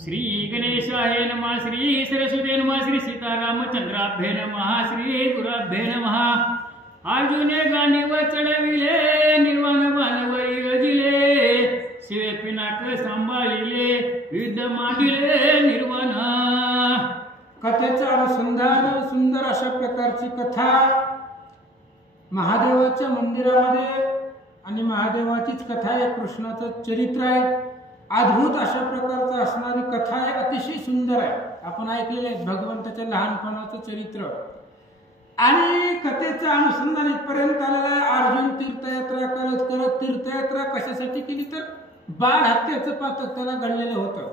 श्री गणेशाय नमः, श्री सरस्वती नमः, श्री सीतारामचंद्राभ्ये नमः, श्री गुराभ्ये नमः। अर्जुने गांडीव चढविले, निर्वाण बाणवरी गजिले, शिवे पिनाक सांभाळिले, युद्ध मांडिले निर्वाण। कथेचं अनुसंधान सुंदर अशा प्रकारची कथा महादेवाच्या मंदिरामध्ये आणि महादेवाचीच कथा आहे, कृष्णाचं चरित्र आहे, अद्भुत अशा प्रकारचं असणारी कथा आहे, अतिशय सुंदर आहे। आपण ऐकलेले आहे भगवंताच्या लहानपणाचं चरित्र आणि कथेचं अनुसंधान इथपर्यंत आलेलं आहे। अर्जुन तीर्थयात्रा करत करत तीर्थयात्रा कशासाठी केली तर बाल हत्याचं पातक त्याला घडलेलं होतं।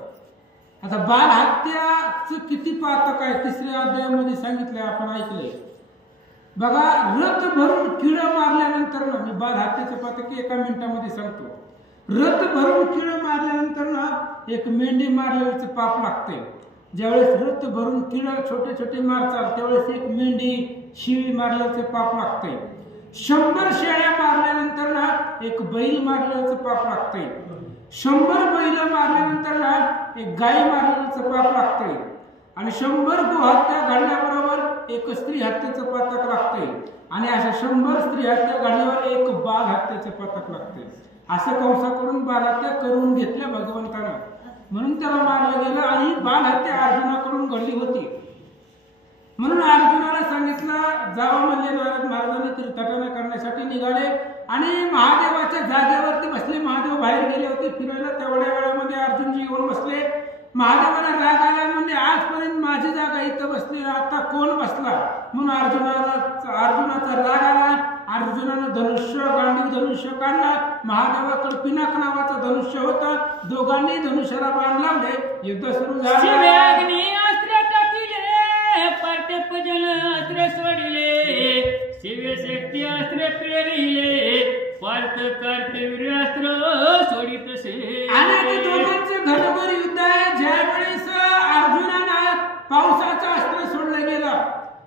आता बाल हत्याचं किती पातक आहे तिसऱ्या अध्यायामध्ये सांगितलंय, आपण ऐकलंय बघा। रथ भरून किड मारल्यानंतर ना, मी बाल हत्याचं पातक एका मिनिटामध्ये सांगतो। रथ भरून किड मारल्यानंतर ना एक मेंढी मारल्याचं पाप लागते। ज्यावेळेस रथ भरून किड छोटे छोटे मारतात त्यावेळेस एक मेंढी शिवी मारल्याचं पाप लागते। 100 शेळ्या मारल्यानंतर ना एक बैल मारल्याचं पाप लागते। 100 बैल मारल्यानंतर ना एक गाय मारल्याचं पाप लागते आणि 100 गोहत्या घडल्याबरोबर एक स्त्री हत्येचं पातक लागते आणि अशा 100 स्त्री हत्या घडल्यावर एक बाल हत्येचं पातक लागते। असं कंसाकडून बाल हत्या करून घेतल्या भगवंतानं, म्हणून त्याला मारलं गेलं आणि बाल हत्या अर्जुनाकडून घडली होती। म्हणून अर्जुनाला सांगितलं जावं म्हणजे नारद महाराजांनी तीर्थाटन करण्यासाठी निघाले आणि महादेवाच्या जागेवरती बसले। महादेव बाहेर गेले होते फिरायला, तेवढ्या वेळामध्ये अर्जुनजी येऊन बसले। महादेवाला राग आला, म्हणजे आजपर्यंत माझी जागा इथं बसली, आता कोण बसला म्हणून अर्जुनाचा राग आला। अर्जुनानं गांडीव धनुष्य काढला, महादेवाकडे पिनाक नावाचं धनुष्य होतं, दोघांनी धनुष्याला बाण लावले, युद्ध सुरू झाले। अस्त्र टाकिले, पार्थिव जन अस्त्र सोडिले, शिव शक्ती अस्त्र प्रेरिले, पार्थ कार्तवीर्यास्त्र सोडितसे। आणि ते दोघांचे घनघोर युद्ध आहे। ज्यावेळेस अर्जुनानं पावसाचं अस्त्र सोडलं गेलं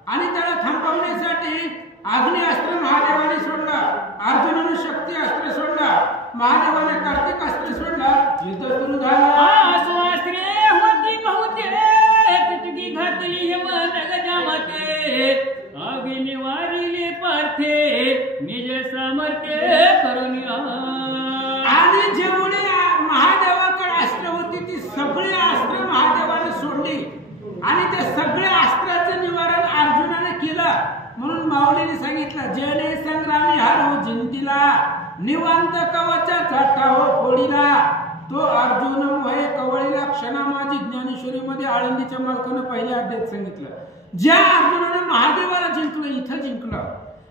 आणि त्याला थांबवण्यासाठी अग्निअस्त्र महादेवाने सोडला, अर्जुनानं शक्ती अस्त्र सोडला, महादेवाने कार्तिक अस्त्र सोडला, युद्ध सुरू झालं। अस्त्रे होती बहुते, तुटकी घातली हेमनग जामते, अग्नी वारिले पार्थे, निज सामर्थ्य करून। आणि जेवढे महादेवाकडे अस्त्र होती ती सगळी अस्त्र महादेवाने सोडली आणि त्या सगळ्या अस्त्राचं निवारण अर्जुनाने केलं। म्हणून माऊलीने सांगितलं, जने संग्रामी हारो जिंतीला, निवांत कवचा चटाहो फोडीला, तो अर्जुन मोहे कवळीला क्षणा माझी। ज्ञानेश्वरीमध्ये आळंदीच्या मालकानं पहिल्या अध्यायात सांगितलं, ज्या अर्जुनाने महादेवाला जिंकलं, इथं जिंकलं,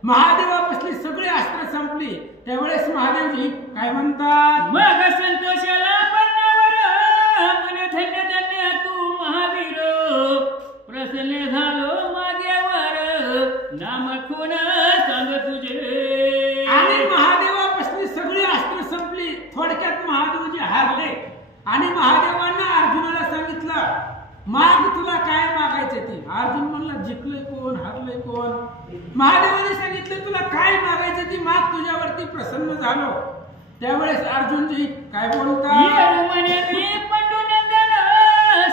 महादेवापासली सगळी अस्त्र संपली, त्यावेळेस महादेवजी काय म्हणतात, मग संतोषाला पर्णावर, मन धन्य धन्य तू महावीर, प्रसन्न झालो मागेवर, नाम कोण सांग तुझे। आणि महादेवापासली सगळी अस्त्र संपली, थोडक्यात महादेवजी हारले आणि महादेवांना अर्जुनाला सांगितलं, माग तुला काय मागायचे ते। अर्जुन म्हणला, जिंकले कोण हारले कोण। महादेवाने सांगितलं, तुला काय मागायचे ती माग, तुझ्यावरती प्रसन्न झालो। त्यावेळेस अर्जुनजी काय बोलतात,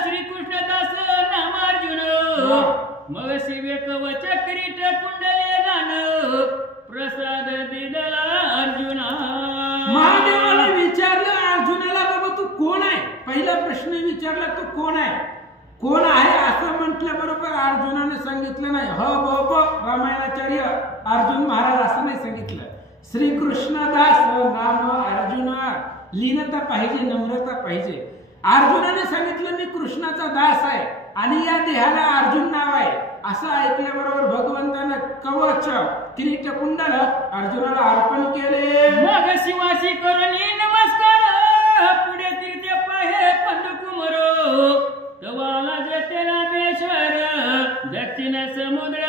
श्रीकृष्णदास नाम अर्जुन, मग शिवे कवच किरीट कुंडले गान, प्रसाद दिदला अर्जुना। महादेवाला विचारलं अर्जुनाला, बाबा तू कोण आहे, पहिला प्रश्न विचारला, तू कोण आहे, कोण आहे असं म्हटल्याबरोबर अर्जुनाने सांगितलं नाही, ह ब रामायणाचार्य अर्जुन महाराज असं नाही सांगितलं, श्रीकृष्णदास नाम अर्जुना। लीनता पाहिजे, नम्रता पाहिजे। अर्जुनाने सांगितलं, मी कृष्णाचा दास आहे आणि या देहाला अर्जुन नाव आहे, असं ऐकल्याबरोबर भगवंतानं कवच किरीट कुंडल अर्जुनाला अर्पण केले। मग शिवाशी करुणी नमस्कार, पुढे तीर्थ पाहे पंडकुमर, तवाला जेते रामेश्वर, दक्षिण समुद्र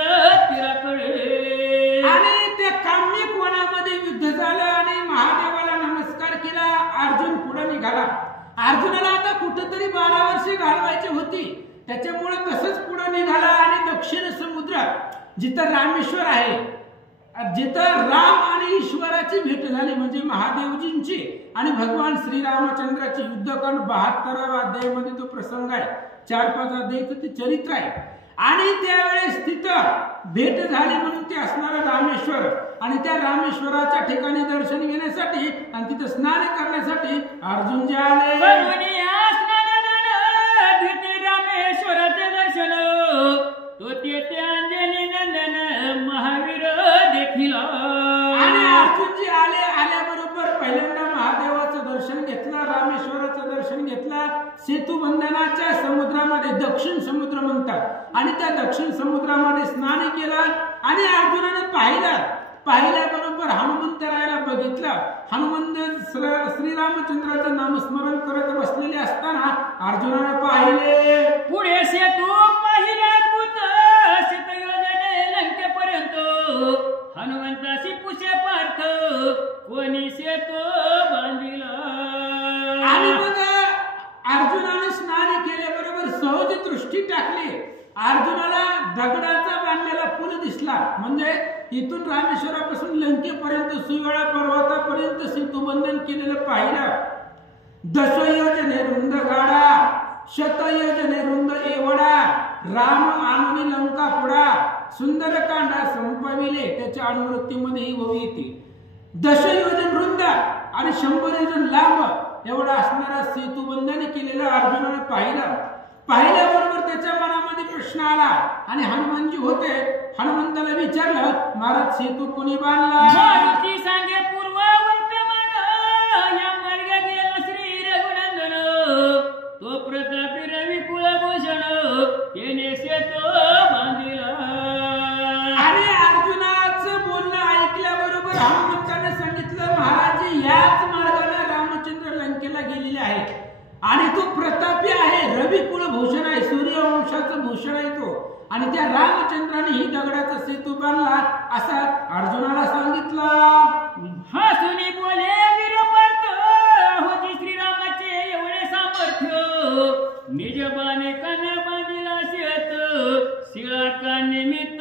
तीराकडे। आणि त्या काम्यक वनामध्ये युद्ध झालं आणि महादेवाला नमस्कार केला, अर्जुन पुढे निघाला। अर्जुनाला आता कुठेतरी 12 वर्षे घालवायची होती, त्याच्यामुळे तसंच पुढे निघाला आणि दक्षिण समुद्रात जिथं रामेश्वर आहे, जिथं राम आणि ईश्वराची भेट झाली म्हणजे महादेवजींची आणि भगवान श्रीरामचंद्राची युद्धकांड 72व्या अध्यायामध्ये तो प्रसंग आहे. 4-5 अध्यायाचं ते चरित्र आहे. आणि त्यावेळेस तिथं भेट झाली म्हणून ते असणारा रामेश्वर आणि त्या रामेश्वराच्या ठिकाणी दर्शन घेण्यासाठी आणि तिथं स्नान करण्यासाठी अर्जुन जे आले. रामेश्वराचे दर्शन तो तेथे अंजनी नंदन महावीर देखील. आणि अर्जुनजी आल्याबरोबर पहिल्यांदा महादेवाचं दर्शन घेतलं, रामेश्वराचं दर्शन घेतलं. सेतुबंधनाच्या समुद्रामध्ये दक्षिण समुद्र म्हणतात आणि त्या दक्षिण समुद्रामध्ये स्नान केलं आणि अर्जुनाने पाहिल्याबरोबर हनुमंतरायाला बघितलं. हनुमंत श्रीरामचंद्राचं नामस्मरण करत बसलेले असताना अर्जुनाने पाहिले. पुढे सेतू पाहिला योजने लंकेपर्यंत हनुमंताशी पुषे पार्थ कोणी सेतू बांधिला. आणि मग अर्जुनाने स्नान केल्याबरोबर सहज दृष्टी टाकली. अर्जुनाला दगडाचा बांधलेला पूल दिसला. म्हणजे इथून रामेश्वरापासून लंकेपर्यंत सुवेळा पर्वतापर्यंत सेतुबंधन केलेलं पाहिलं. 10 योजने रुंद गाडा 100 योजने रुंद एवढा राम आणून लंका पुढा सुंदरकांडा संपविले. त्याच्या अनुवृत्तीमध्ये ही ओवी येते. 10 योजन रुंद आणि 100 योजन लांब एवढा असणारा सेतुबंधन केलेलं अर्जुनाने पाहिल्याबरोबर त्याच्या मनामध्ये प्रश्न आला आणि हनुमानजी होते. हनुमंताला विचारलं, महाराज सेतू कोणी बांधला? मारुती सांगे पूर्व वर्तमान या मार्गे गेला श्री रघुनंदन तो प्रतापी रवी कुलभूषण त्याने सेतू बांधिला. आणि अर्जुनाचं बोलणं ऐकल्याबरोबर हनुमंताने सांगितलं, महाराज याच मार्गाने रामचंद्र लंकेला गेलेले आहेत आणि तो प्रतापी आहे, रवी कुलभूषण आहे, सूर्यवंशाचं भूषण आहे तो. आणि त्या रामचंद्राने ही दगडाचा सेतू बांधला असा अर्जुनाला सांगितलं. हा सुनी बोले वीर पार्थ होती श्रीरामाचे एवढे सामर्थ्य निज बाणे काना बांधिला शेत शिळा का निमित्त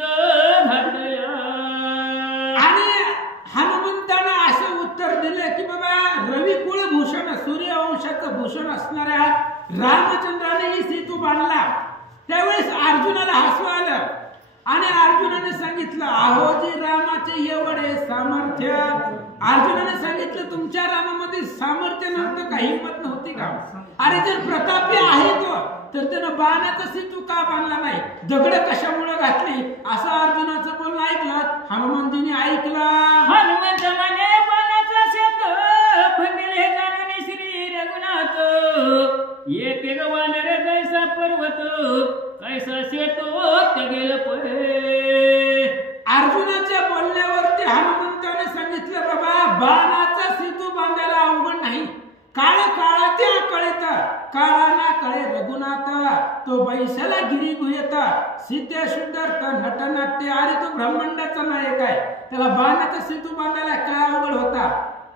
घातल्या. आणि हनुमंतानं असं उत्तर दिलं की बाबा रवी कुलभूषण सूर्यवंशाचं भूषण असणाऱ्या रामचंद्राने ही सेतू बांधला. त्यावेळेस अर्जुनाला हसू आलं आणि अर्जुनाने सांगितलं, अहोजी रामाचे एवढे सामर्थ्य. अर्जुनाने सांगितलं, तुमच्या रामामध्ये सामर्थ्य नव्हतं का, हिंमत नव्हती का? अरे जर प्रतापी आहे तो तर त्यानं बाणाचा सेतू का बांधला नाही, दगड कशामुळे घातली? असं अर्जुनाचं बोलणं ऐकलं हनुमानजीने ऐकलं. हनुमंत म्हणे बाणाचा सेतू फंदिले जाणून श्री रघुनाथ येते गवानर कैसा पर्वत कैसा सेतू तगेल पळे. अर्जुनाच्या बोलण्यावरती हनुमंताने सांगितलं, बाबा बाणाचा सेतू बांधायला अवघड नाही. काळाच्या कळेत काळा ना कळे रघुनाथ तो बैसला गिरी गुहेत सीते सुंदर नटनाट्य. अरे तो ब्रह्मांडाचा नायक आहे, त्याला बाणाचा सेतू बांधायला काय अवघड होता?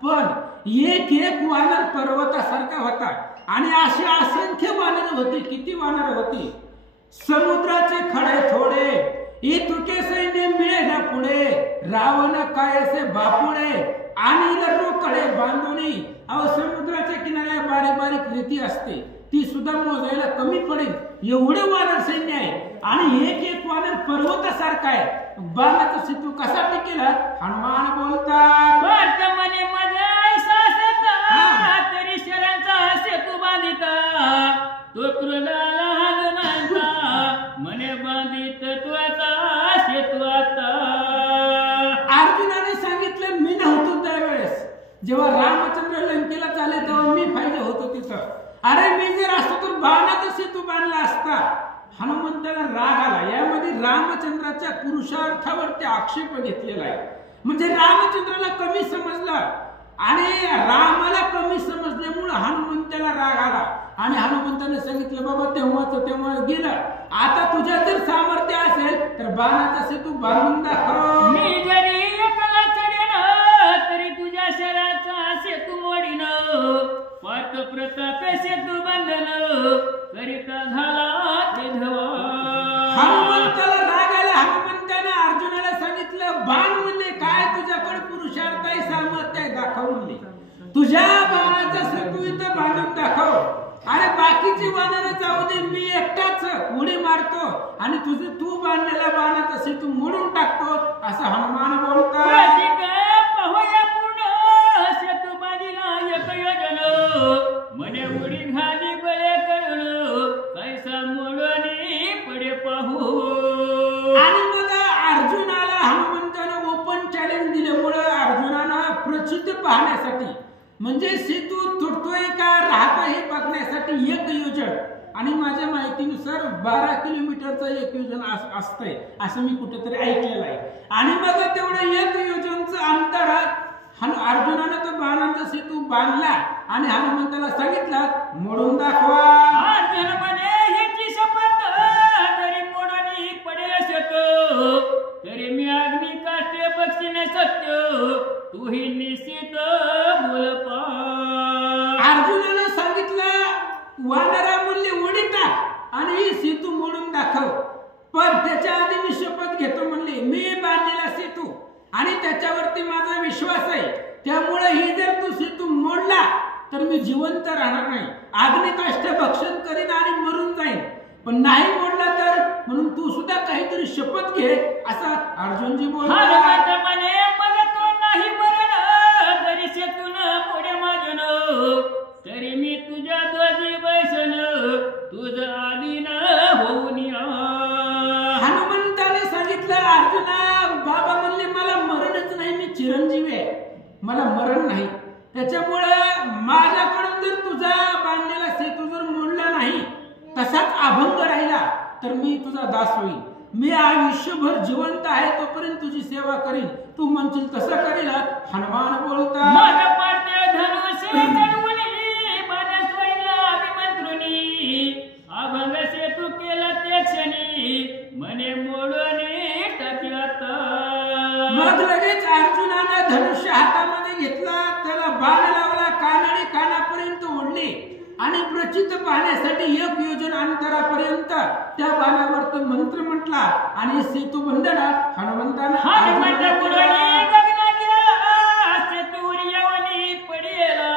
पण एक वानर पर्वतासारखा होता आणि अशी असंख्य वानर होती. किती वानर होती? समुद्राचे खडे थोडे इतुके सैन्य मिळे ना पुढे रावण कायसे बापुडे आणि कडे बांधुनी. अहो समुद्राच्या किनाऱ्या बारीक बारीक रेती असते, ती सुद्धा मोजायला कमी पडेल एवढे वानर सैन्य आहे आणि एक वानर पर्वतासारखा आहे. बाणाचा सेतू कसा टिकेला? हनुमान बोलतात, वर्तमाने माझा ऐसा तरी शरांचा सेतू बांधिता तो क्रोधाला हनुमानचा मने बांधित तू आता सेतू आता. अर्जुनाने सांगितलं, मी नव्हतो त्यावेळेस जेव्हा रामचंद्र लंकेला चाले तेव्हा मी पाहिजे होतो तिथं. अरे मी जर असतो तर बाणाचा सेतू बांधला असता. हनुमंताला राग आला. यामध्ये रामचंद्राच्या पुरुषार्थावरती आक्षेप घेतलेला आहे. म्हणजे रामचंद्राला कमी समजलं आणि रामाला कमी समजल्यामुळे हनुमंताला राग आला आणि हनुमंताने सांगितलं, बाबा तेव्हा गेलं, आता तुझ्या जर सामर्थ्य असेल तर बाणाचा सेतू बांधून दाखव. मी जरी एकला चढेन तरी तुझ्या शराचा सेतू मोडीन पार्थ प्रताप सेतू बांधन करिता झाला ते धवा. हनुमंताला राग आला. हनुमंताने अर्जुनाला सांगितलं, बाण म्हणजे काय तुझ्या बाणाचा सेतू इथं बांधून दाखव, अरे बाकीची वानर जाऊ दे, मी एकटाच उडी मारतो आणि तुझं तू बांधलेला बाणाचा सेतू मोडून टाकतो, असं हनुमान बोलतात. पाहूया पूर्ण सेतू बांधिला एक योजन, मने उडी घाली बळे करून, कैसा मोडणी पडे पाहू. आणि मग अर्जुनाला हनुमंतानं ओपन चॅलेंज दिल्यामुळं अर्जुनानं प्रचिती पाहण्यासाठी, म्हणजे सेतू तुटतोय का राहतोय हे बघण्यासाठी एक योजन, आणि माझ्या माहितीनुसार 12 किलोमीटरचं एक योजन असतंय असं मी कुठेतरी ऐकलेलं आहे. आणि मग तेवढं एक योजनचं अंतर अर्जुनानं तो बाणांचा सेतू बांधला आणि हनुमंताला सांगितलं मोडून दाखवा. अर्जुन म्हणे ह्याची शपथ, जरी मोडणी पडेल सेतू, तरी मी अग्नी काष्टे बक्षिणे सत्य, तूही निश्चित बोल पा. अर्जुनानं सांगितलं वानरा म्हणले उडी टाक आणि ही सेतू मोडून दाखव, पण त्याच्या आधी मी शपथ घेतो म्हणले मी बांधलेला सेतू आणि त्याच्यावरती माझा विश्वास आहे, त्यामुळे ही जर तू सेतू मोडला तर मी जिवंत राहणार नाही, अग्निकाष्ठ भक्षण करीन आणि मरून जाईन, पण नाही मोडला तर, म्हणून तू सुद्धा काहीतरी शपथ घे असं अर्जुनजी बोलतात. मला तो नाही मरण, जरी सेतून मोडे माझन, तरी मी तुझ्या ध्वजी बैसन, तुझ आधीन होऊन या. हनुमंताने सांगितलं अर्जुना, बाबा म्हणले मला मरणच नाही, मी चिरंजीवी आहे, मला मरण नाही, त्याच्यामुळं माझ्याकडून जर तुझा बांधलेला सेतू जर मोडला नाही, तसाच अभंग राहिला तर मी तुझा दास होईल, मी आयुष्यभर जिवंत आहे तोपर्यंत तुझी सेवा करीन, तू म्हणशील तसं करेल. हनुमान बोलता माझा पाट्य धनुष्य चढवणी, माझ्या स्वैला अभिमंत्रुनी, अभंग सेतू केला त्या क्षणी, मने मोडणे टाक्यात. मग लगेच अर्जुनाने धनुष्य हातामध्ये घेतला, त्याला बाण लावला, कानाने कानापर्यंत ओढली आणि प्रचित पाहण्यासाठी एक योजन अंतरापर्यंत त्या बाणावर तो मंत्र म्हटला आणि सेतू बंधन हनुमंतानं सेतूवर येवणी पडेला,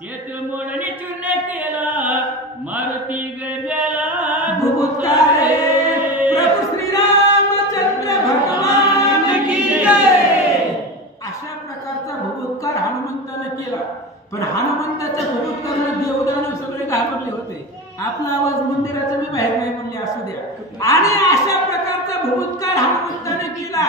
सेतू मोडणी चूर्ण केला, मारुती गरजेला भुभुत्कारे. प्रभू श्रीरामचंद्र भगवान की जय. अशा प्रकारचा भुभुत्कार हनुमंतानं केला, पण हनुमंताच्या भुभुत्काराने देवदानव सगळे घाबरले होते, आपला आवाज मंदिराचा मी बाहेर नाही म्हणले असू द्या. आणि अशा प्रकारचा भुभुत्कार हनुमंताने केला,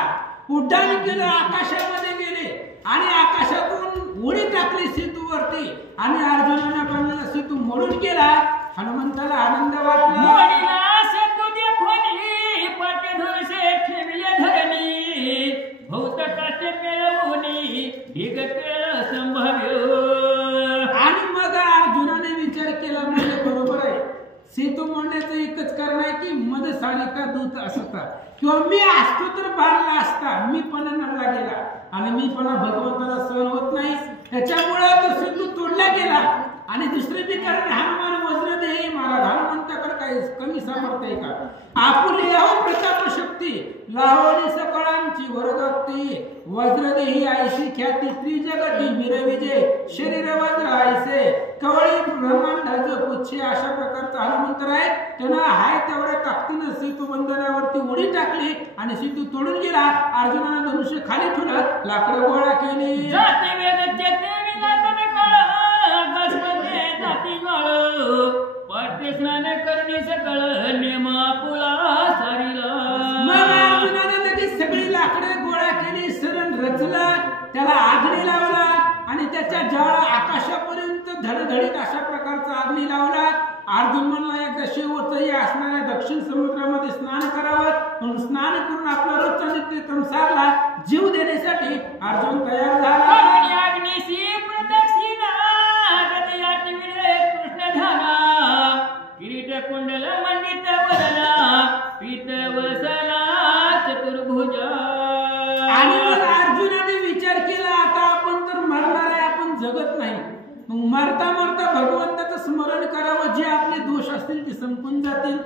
उड्डाण केलं, आकाशामध्ये गेले आणि आकाशातून उडी टाकली सेतूवरती आणि अर्जुनाने बांधलेला सेतू मोडून केला. हनुमंताला आनंद वाटला. मोडीला सेतू देखोनी, पाट्य धनुष्य ठेविले धरणी, भौत काष्टे मिळवूनी, ढिग केलं संभाव्य. आणि मग अर्जुनाने विचार केला, म्हणजे बरोबर आहे, सेतू मोडण्याचं एकच कारण आहे की मध सारिका दूत असता, किंवा मी असतो तर बांधला असता, मी पण नडला गेला आणि मी पण भगवंताला सहन होत नाही, त्याच्यामुळे तो सेतू तोडला गेला. आणि दुसरे बी कारण हनुमान वज्रदेही महाराज, हनुमंताकडे काही कमी सामर्थ्य आहे का? आपुली यावं प्रताप शक्ती, लावणी सकळांची वरदक्ती, वज्रदेही आयशी ख्याती, त्रिजगती वीरविजय, शरीर वज्र आयसे, कवळी ब्रह्मांडाच पुच्छे. अशा प्रकारचा हनुमंत आहे, त्यानं हाय तेवढ्या ताकदीनं सेतू बंधनावरती उडी टाकली आणि सेतू तोडून गेला. अर्जुनानं धनुष्य खाली ठेवलं, लाकडं गोळा केली. जाते वेद चेते विलातन काळ, आकाशमध्ये जाती गाळ, पाट्य स्नान करणी सकळ, नेमा पुला सारीला. मग अर्जुनानं लगेच सगळी लाकडे गोळा केली, सरण रचला, त्याला आगणी लावला आणि त्याच्या ज्वाळा आकाशापर्यंत धडधडीत अशा प्रकारचा अग्नी लावला. अर्जुन म्हणला एकदा शेवटचंही असणाऱ्या दक्षिण समुद्रामध्ये स्नान करावं, म्हणून स्नान करून आपला रोजचा नित्यक्रम सारला. जीव देण्यासाठी अर्जुन तयार झाला. अग्निशी प्रदक्षिणा, हृदयात विळे कृष्ण ध्याना, किरीट कुंडल मंडित वदना, पीत वसला चतुर्भुजा. आणि मग अर्जुनाने विचार केला, आता आपण तर मरणार आहे, आपण जगत नाही, मग मरता मरता भगवंताचं स्मरण करावं, जे आपले दोष असतील ते संपून जातील.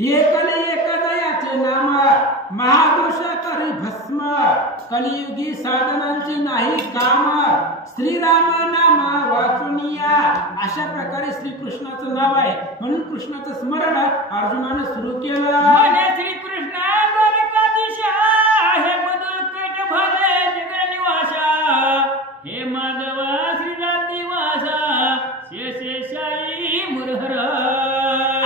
एकले एकदा याचे कृष्णाचे नाम महादोष करी भस्म कलियुगी साधनांची नाही काम श्रीराम नाम वाचुनिया अशा प्रकारे श्रीकृष्णाचं नाव आहे म्हणून कृष्णाचं स्मरण अर्जुनाने सुरू केलं म्हणे श्रीकृष्ण द्वारकाधीशा हे मधुकट भले जगनिवासा हे माधवा श्रीरामनिवासा शेषशायी मुरहरा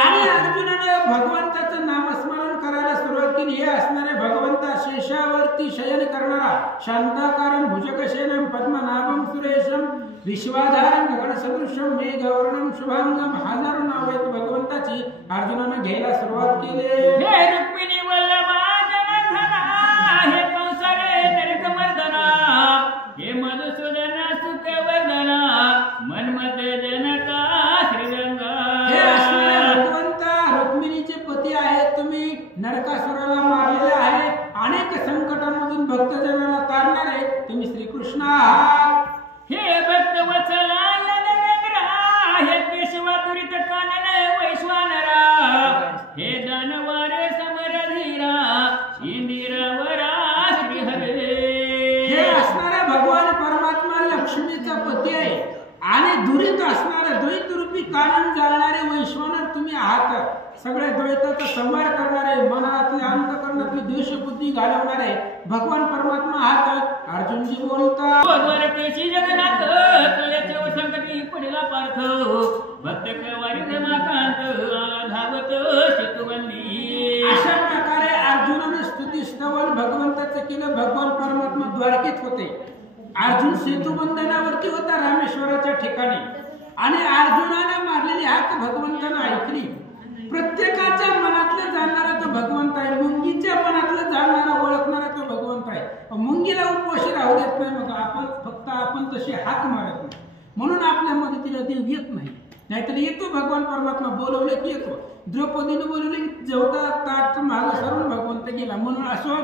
आणि अर्जुनाने भगवंताचं नामस्मरण करायला सुरुवात केली हे असणारे भगवंता शेषावरती शयन करणारा शांताकारं भुजगशयनं पद्मनाभं सुरेशं विश्वाधारं गगनसदृशं मेघवर्णं शुभांगं हजारो नाव आहेत भगवंताची अर्जुनाने घ्यायला सुरुवात केली हे रुक्मिणी वल्लभा जनार्दना हे कंसारे नरकमर्दना हे मधुसूदन सुखवर्धना मन्मथ जनका श्रीरंगा हे असणारे भगवंता रुक्मिणीचे पती आहेत तुम्ही नरकासुराला मारलेले आहे अनेक संकटांमधून भक्तजनाला तारणारे तुम्ही श्रीकृष्ण आहात हे भक्त वत्सला देवेंद्रा हे केशवा दुरित कानन वैश्वानरा हे दानवार समरधीरा इंदिरावरा श्रीहरे हे असणारा भगवान परमात्मा लक्ष्मीचा पती आहे आणि दुरित असणारे द्वैत रूपी कानन जाळणारे वैश्वानर तुम्ही आहात सगळे द्वैताचा संहार करणारे मनातले अंतकरणातली द्वेषबुद्धी घालवणारे भगवान परमात्मा आहात अर्जुनजी बोलतात द्वारकेशी जगन्नाथ कल्याचे संकटी पडला पार्थ भक्त कवारी रमाकांत आला धावत शेतुवल्ली अशा प्रकारे अर्जुनाने स्तुती स्तवन भगवंताचं केलं भगवान परमात्मा द्वारकेत होते अर्जुन सेतुबंधनावरती होता रामेश्वराच्या ठिकाणी आणि अर्जुनाने मारलेली हाक भगवंताने ऐकली प्रत्येकाच्या मनातलं जाणणारा तो भगवंत आहे मुंगीच्या मनातलं जाणणारा ओळखणारा तो भगवंत आहे मुंगीला उपवाशी राहू देत नाही मग आपण तशी हाक मारत नाही म्हणून आपल्या मदतीला देव येत नाही नाहीतर येतो भगवान परमात्मा बोलवले की येतो द्रौपदीने बोलवले की जेवता ताट मागं सरून भगवंत गेला म्हणून असो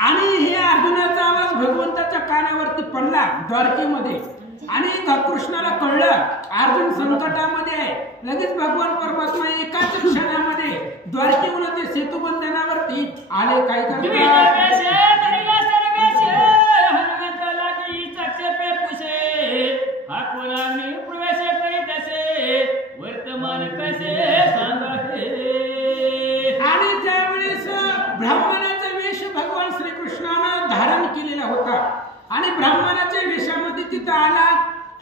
आणि हे अर्जुनाचा आवाज भगवंताच्या कानावरती पडला द्वारकेमध्ये आणि कृष्णाला कळलं अर्जुन संकटामध्ये आहे लगेच भगवान परमात्मा एकाच क्षणामध्ये द्वारकेहून ते सेतुबंधनावरती आले काय वर्तमान कसे सांगावे आणि त्यावेळेस ब्राह्मणाचा वेश भगवान श्रीकृष्णाने धारण केलेला होता आणि ब्राह्मणाच्या वेशामध्ये तिथं आला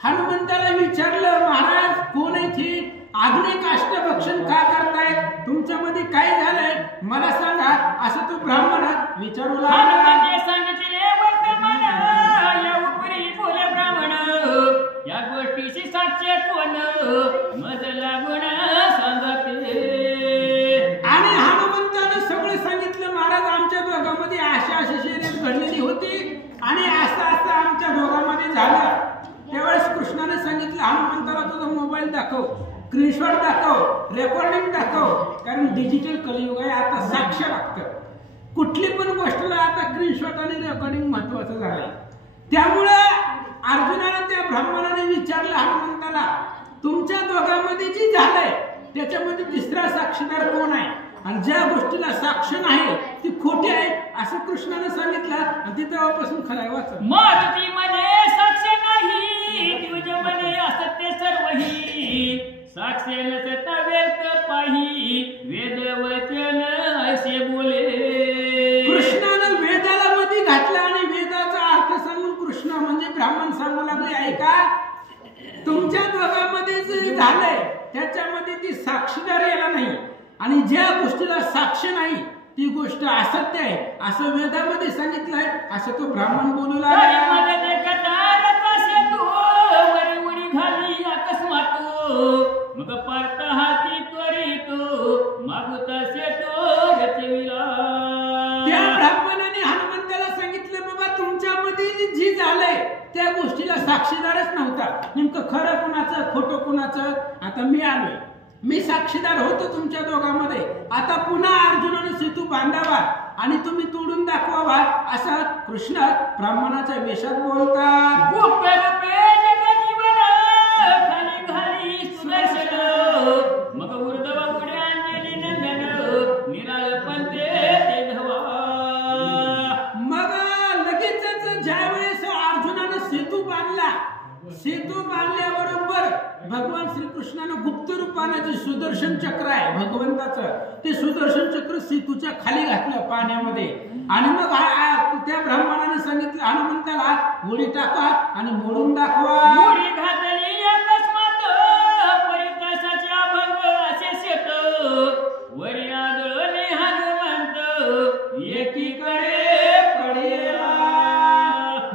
हनुमंताला विचारलं महाराज कोण आहे ती आग्नेय काष्टभक्षण का करतायत तुमच्यामध्ये काय झालंय मला सांगा असं तो ब्राह्मण विचारू लागला सांगितले वर्तमान या उपरी बोले ब्राह्मण या गोष्टीची साक्ष कोण मज लागून सांगते आणि हनुमंतानं सगळं सांगितलं महाराज आमच्या दोघांमध्ये अशा शर्यत घडलेली होती आणि असं आमच्या दोघांमध्ये झालं त्यावेळेस कृष्णाने सांगितलं हनुमंताला तुझा मोबाईल दाखव स्क्रीनशॉट दाखव रेकॉर्डिंग दाखव कारण डिजिटल कलियुग आहे आता साक्ष लागतं कुठली पण गोष्टीला आता स्क्रीनशॉट आणि रेकॉर्डिंग महत्वाचं झालंय त्यामुळं अर्जुनाने त्या ब्राह्मणाने विचारलं हनुमंताला तुमच्या दोघांमध्ये जी झालंय त्याच्यामध्ये तिसरा साक्षीदार कोण आहे आणि ज्या गोष्टीला साक्ष नाही ती खोटी आहे असं कृष्णाने सांगितलं आणि ती तेव्हापासून खरं आहे वाच मारुती म्हणे साक्ष नाही द्विज म्हणे असत्य सर्वही साक्ष नसता वेद पाही वेद वचन असे बोले कृष्णाने वेदाला मध्ये घातलं आणि वेदाचा अर्थ सांगून कृष्ण म्हणजे ब्राह्मण सांगू लागले ऐका तुमच्या दोघांमध्ये जे झालंय त्याच्यामध्ये ती साक्षीदार यायला नाही आणि ज्या गोष्टीला साक्ष नाही ती गोष्ट असत्य आहे असं वेदामध्ये सांगितलंय असं तो ब्राह्मण बोलू लागला अकस्मात मग पार्थ हाती त्वरित मागुता सेतो रचविला त्या ब्राह्मणाने हनुमंताला सांगितलं बाबा तुमच्यामध्ये जी झालंय त्या गोष्टीला साक्षीदारच नव्हता नेमकं खरं कुणाचं खोटं कुणाचं आता मी आलोय मी साक्षीदार होतो तुमच्या दोघांमध्ये आता पुन्हा अर्जुनाने सेतू बांधावा आणि तुम्ही तोडून दाखवावा असं कृष्ण ब्राह्मणाच्या वेशात बोलतात मग उर्धव पुढे अंजली नंदन निराळ पंते सुदर्शन चक्र आहे भगवंताचं, ते सुदर्शन चक्र सेतूच्या खाली घातलं पाण्यामध्ये आणि मग त्या ब्राह्मणाने सांगितलं हनुमंताला उडी टाका आणि मोडून दाखवा. उडी घातली अकस्मात परितासाचे अभंग असे शेत वरी आदळले हनुमंत एकीकडे पडेला.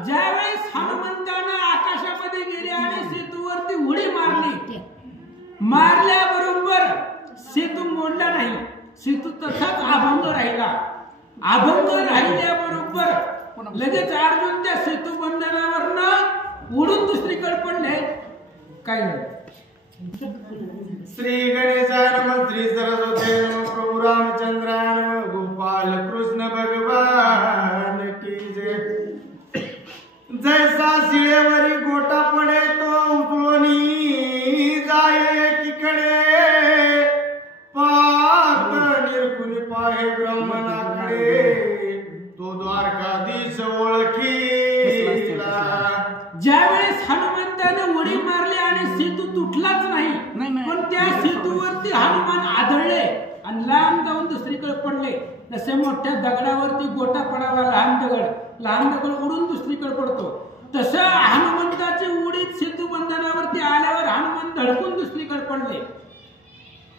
ज्यावेळेस हनुमंतानं आकाशामध्ये गेले आणि सेतूवरती उडी मारल्याबरोबर सेतू मोडला नाही, सेतू तसाच अभंग राहिला. अभंग राहिल्याबरोबर लगेच अर्जुन त्या सेतू बंधनावरनं उडून दुसरीकडे पडले. काय झालं? श्री गणेशाय नमः, श्री सरस्वती नमः, प्रभु रामचंद्राय नमः, गोपाल कृष्ण भगवान की जय. जैसा शिळेवरी गोटा पडे तो उचलोनी जाय एकीकडे, पाहत निरखुनी पाहे ब्रह्मणाकडे, तो द्वारकाधीश ओळखीला. ज्यावेळेस हनुमंताने उडी मारली आणि सेतू तुटलाच नाही, पण त्या सेतूवरती हनुमान आदळले आणि लांब जाऊन दुसरीकडे पडले. जसे मोठ्या दगडावरती गोटा पडावा, लहान दगड उडून दुसरीकडे पडतो, तसं हनुमंताची उडी सेतू बंधनावरती आल्यावर हनुमान धडकून दुसरीकडे पडले.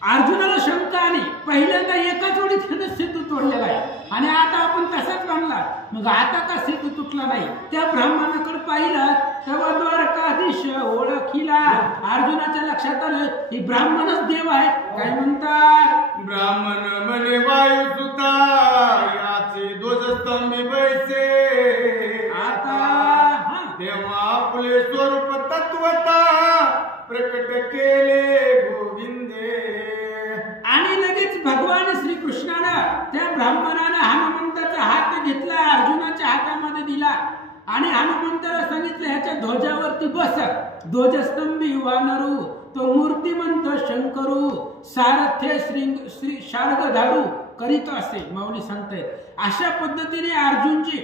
अर्जुनाला शंका आली, पहिल्यांदा एकाच उडीत सेतू तोडलेला आहे आणि आता आपण तसाच बांधला, मग आता का सेतू तुटला नाही? त्या ब्राह्मणाकडे पाहिलं तेव्हा द्वारकाधीश ओळखीला. अर्जुनाच्या लक्षात आलं ही ब्राह्मणच देव आहे. काय म्हणतात? ब्राह्मण म्हणे वायुसुता याचे ध्वजस्तंभी बैसे, आता तेव्हा आपले स्वरूप तत्वता प्रकट केले गोविंदे. आणि लगेच भगवान श्रीकृष्णानं त्या ब्राह्मणानं हनुमंताचा हात घेतला, अर्जुनाच्या हातामध्ये दिला आणि हनुमंताला सांगितलं ह्याच्या ध्वजावरती बस. ध्वजस्तंभी वानरू तो मूर्तिमंत शंकरू, सारथ्य श्री शार्गधारू करीत असे. माऊली सांगतायत अशा पद्धतीने अर्जुनची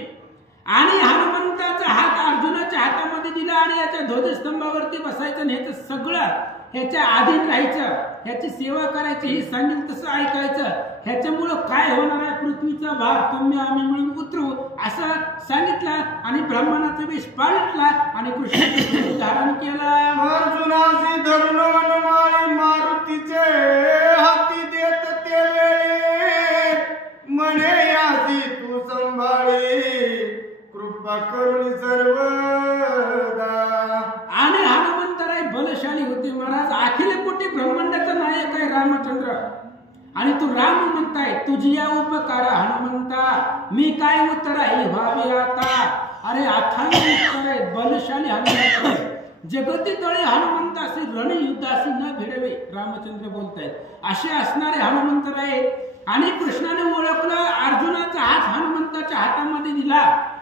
आणि हनुमंताचा हात अर्जुनाच्या हातामध्ये दिला आणि याच्या ध्वजस्तंभावरती बसायचं आणि ह्याचं सगळं ह्याच्या अधीन राहायचं, ह्याची सेवा करायची, हे सांगेल तसं ऐकायचं. ह्याच्यामुळं काय होणार आहे? पृथ्वीचा भार तुम्ही आम्ही मिळून उतरू असं सांगितलं आणि ब्राह्मणाचा वेश पाळला आणि कृष्णाचं धारण केलं. अर्जुनाची धरून वनमाळी मारुतीचे हाती देत ते वेळे, म्हणे याची तू संभाळी कृपा करून सर्वदा. आणि हनुमंतराय बलशाली होते महाराज, अखिल कोटी ब्रह्मांडाचा नायक आहे रामचंद्र आणि तू राम म्हणताय, तुझी या उपकार हनुमंता मी काय उत्तराई व्हावे आता. अरे अथांग उत्तर आहे, बलशाली हनुमंत, जगती तळे हनुमंताशी रणयुद्धाशी न भिडवे. रामचंद्र बोलतायत असे असणारे हनुमंतराय. आणि कृष्णाने ओळखलं, अर्जुनाचा हात हनुमंताच्या हातामध्ये दिला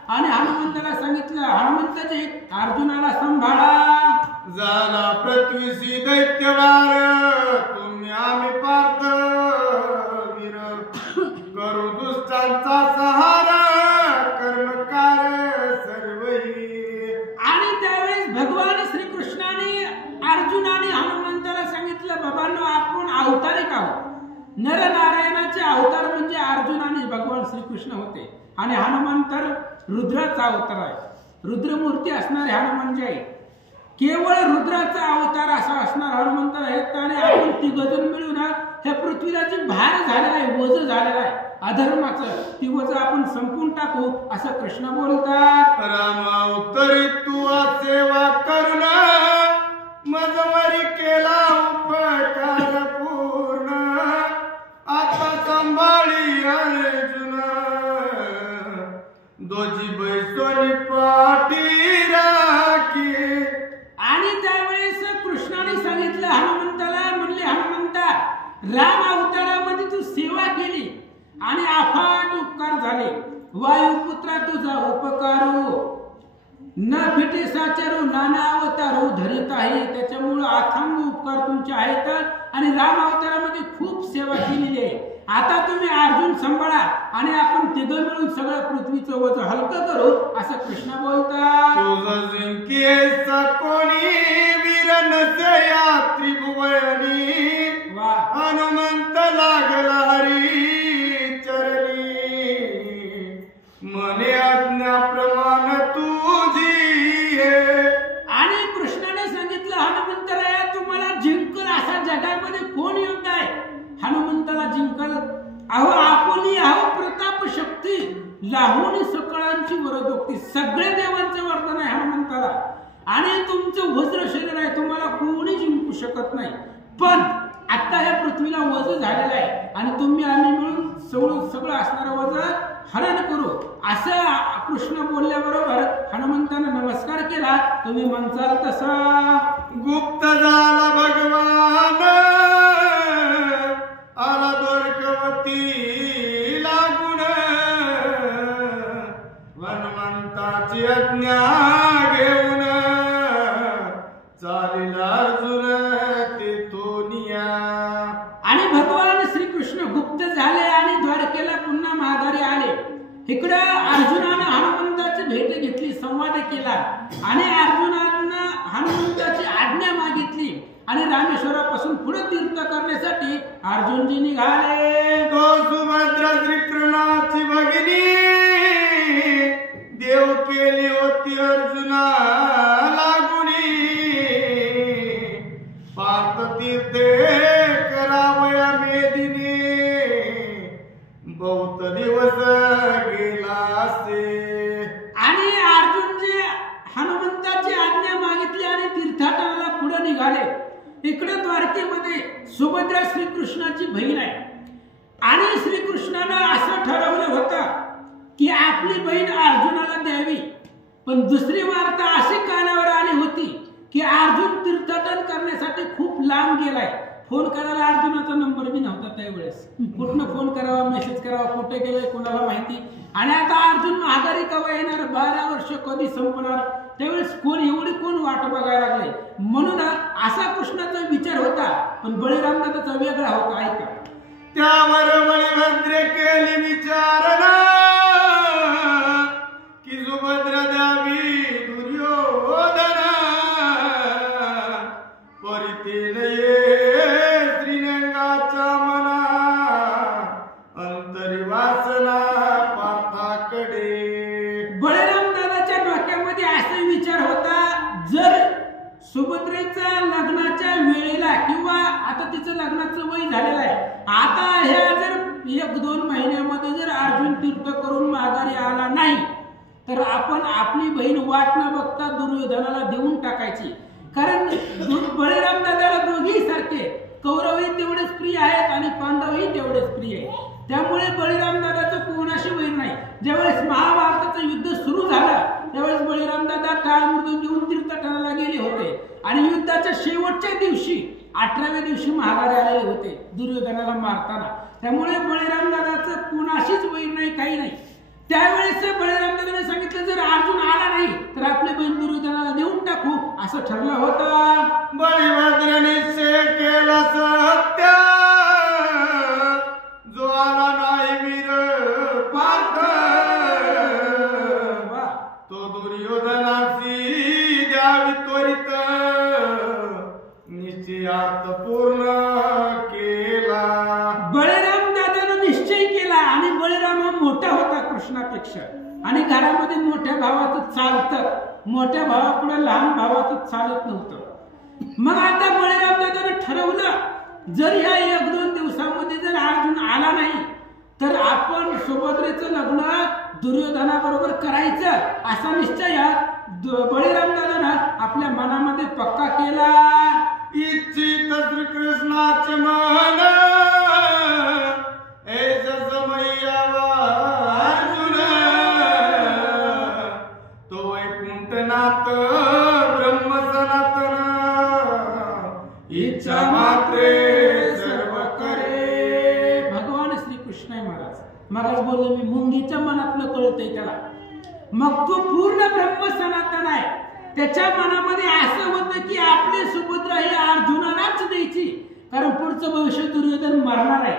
आणि हनुमंताला सांगितलं हनुमंताजी अर्जुनाला सांभाळा. झाला पृथ्वीशी दैत्यवार, तुम्ही आम्ही पार्थ वीर, करू दुष्टांचा सहारा, कर्मकार सर्वही. आणि त्यावेळेस भगवान श्रीकृष्णाने अर्जुनाने हनुमंताला सांगितलं बाबांनो आपण अवतारिक आहोत. नरनारायणाचे अवतार म्हणजे अर्जुन आणि भगवान श्रीकृष्ण होते आणि हनुमान तर रुद्राचा अवतार आहे. रुद्रमूर्ती असणारे हनुमान जे आहे केवळ रुद्राचा अवतार असा असणार हनुमंत आहेत. आणि आपण तिघजण मिळून ह्या पृथ्वीला जी भार झालेला आहे, वज झालेला आहे अधर्माचं, ती वज आपण संपून टाकू असं कृष्ण बोलतात. रामा उत्तरी तू सेवा करून मजवरी केला उपकार पूर्ण, आता सांभाळी अर्जुन दोजी बैसोनी पाठी राखी. आणि त्यावेळेस कृष्णाने सांगितलं हनुमंताला, म्हणले हनुमंता राम अवतारामध्ये तू सेवा केली आणि अफाट उपकार झाले. वायुपुत्रा तुझा उपकारू न फिटे साचारू नाना अवतारू धरित आहे. त्याच्यामुळं अथांग उपकार तुमचे आहेत आणि राम अवतारामध्ये खूप सेवा केलेली आहे. आता तुम्ही अर्जुन सांभाळा आणि आपण तिघं मिळून सगळं पृथ्वीचं वज हलकं करू असं कृष्ण बोलतात. तुझं जिंकेस कोणी वीर नसे या त्रिभुवनी, वा हनुमंत लागला हरी चरणी मने आज्ञाप्रमाण तुझी हे. आणि कृष्णाने सांगितलं हनुमंतराया तुम्हाला जिंकल असा जगामध्ये कोण योग्य आहे. हनुमंताला जिंकल अहो आपुली अहो प्रताप शक्ती लाहुनी सकळांची वरदोक्ती सगळ्या देवांचं वर्णन आहे हनुमंताला. आणि तुमचं वज्र शरीर आहे तुम्हाला कोणी जिंकू शकत नाही. पण आता ह्या पृथ्वीला वज झालेलं आहे आणि तुम्ही आम्ही मिळून सगळं असणारं वज हरण करू असं कृष्ण बोलल्याबरोबर हनुमंतानं नमस्कार केला. तुम्ही म्हणसाल तसा गुप्त झाला भगवान आला द्वारकवती लागून हनुमंताची आज्ञा घेऊन चालेल अर्जुन तेथून या. आणि भगवान श्रीकृष्ण गुप्त झाले आणि द्वारकेला पुन्हा माघारी आले. इकडं अर्जुनानं हनुमंताची भेट घेतली संवाद केला आणि अर्जुनानं हनुमंताची आज्ञा मागितली आणि रामेश्वरापासून पुढे तीर्थ करण्यासाठी अर्जुनजी निघाले. तो सुभद्रा श्रीकृष्णाची भगिनी देव केली होती अर्जुना लागुनी पार्थ तीर्थे करावया मेदिनी बहुत दिवस गेला असे. आणि अर्जुनजी हनुमंताची आज्ञा मागितली आणि तीर्थाटनाला पुढे निघाले. इकडे द्वारकेमध्ये सुभद्रा श्रीकृष्णाची बहीण आहे आणि श्रीकृष्णानं असं ठरवलं होतं की आपली बहीण अर्जुनाला द्यावी. पण दुसरी वार्ता अशी कानावर आली होती की अर्जुन तीर्थाटन करण्यासाठी खूप लांब गेलाय. फोन करायला अर्जुनाचा नंबर बी नव्हता त्यावेळेस. कुठनं फोन करावा मेसेज करावा कुठे गेलोय कोणाला माहिती. आणि आता अर्जुन माघारी केव्हा येणार 12 वर्ष कधी संपणार त्यावेळेस कोण वाट बघायला लागले. म्हणून असा कृष्णाचा विचार होता पण बळीरामदादाचा वेगळा होता. ऐका त्यावर बळीभद्र केली विचारणा की सुभद्रा द्यावी दुर्योधना परितेन ये श्रीरंगाच्या मना अंतरी वासना पार्थाकडे. बळीरामदादाच्या डोक्यामध्ये असा विचार होता जर सुभद्रेचा लग्नाच्या वेळेला किंवा आता तिचं लग्नाचं वय झालेलं आहे आता ह्या जर 1-2 महिन्यामध्ये जर अर्जुन तीर्थ करून माघारी आला नाही तर आपण आपली बहीण वाट न बघता दुर्योधनाला देऊन टाकायची. कारण बळीरामदादाला दोघेही सारखे कौरवही तेवढेच प्रिय आहेत आणि पांडवही तेवढेच प्रिय आहे. त्यामुळे बळीरामदादाचं कोणाशी वैर नाही. ज्यावेळेस महाभारताचं युद्ध सुरू झालं त्यावेळेस बळीरामदादा टाळ मृत्यू घेऊन तीर्थाटनाला गेले होते आणि युद्धाच्या शेवटच्या दिवशी 18व्या दिवशी माघारी आलेले होते दुर्योधनाला मारताना. त्यामुळे बळीरामदादाचं कोणाशीच वैर नाही काही नाही. त्यावेळेस बळीरामदादाने सांगितलं जर अर्जुन आला नाही तर आपले बहीण दुर्योधनाला देऊन टाकू असं ठरलं होतं. बळीभद्र निश्चय केला सत्य जो आला नाही वीर पार्थ तो दुर्योधनाची द्यावी त्वरित निश्चयार्थ पूर्ण केला. बळीरामदादानं निश्चय केला आणि बळीराम हा मोठा होता कृष्णापेक्षा आणि घरामध्ये मोठ्या भावाचं चालतं मोठ्या भावापुढे लहान भावाचं चालत नव्हतं. मग आता बळीरामदादानं ठरवलं जर या 1-2 दिवसामध्ये जर अर्जुन आला नाही तर आपण सुभद्रेचं लग्न दुर्योधनाबरोबर करायचं असा निश्चय बळीरामदादानं आपल्या मनामध्ये पक्का केला. इच्छित श्रीकृष्णाचे मन ऐस समयावा अर्जुन तो वैकुंठनाथ ब्रह्म सनातन इच्छा मात्रे सर्व करे. भगवान श्रीकृष्ण आहे महाराज. महाराज बोलले मी मुंगीच्या मनातलं कळतंय त्याला. मग तो पूर्ण ब्रह्म सनातन आहे. त्याच्या मनामध्ये असं होतं की आपली सुभद्रा ही अर्जुनालाच द्यायची कारण पुढचं भविष्य दुर्योधन मरणार आहे.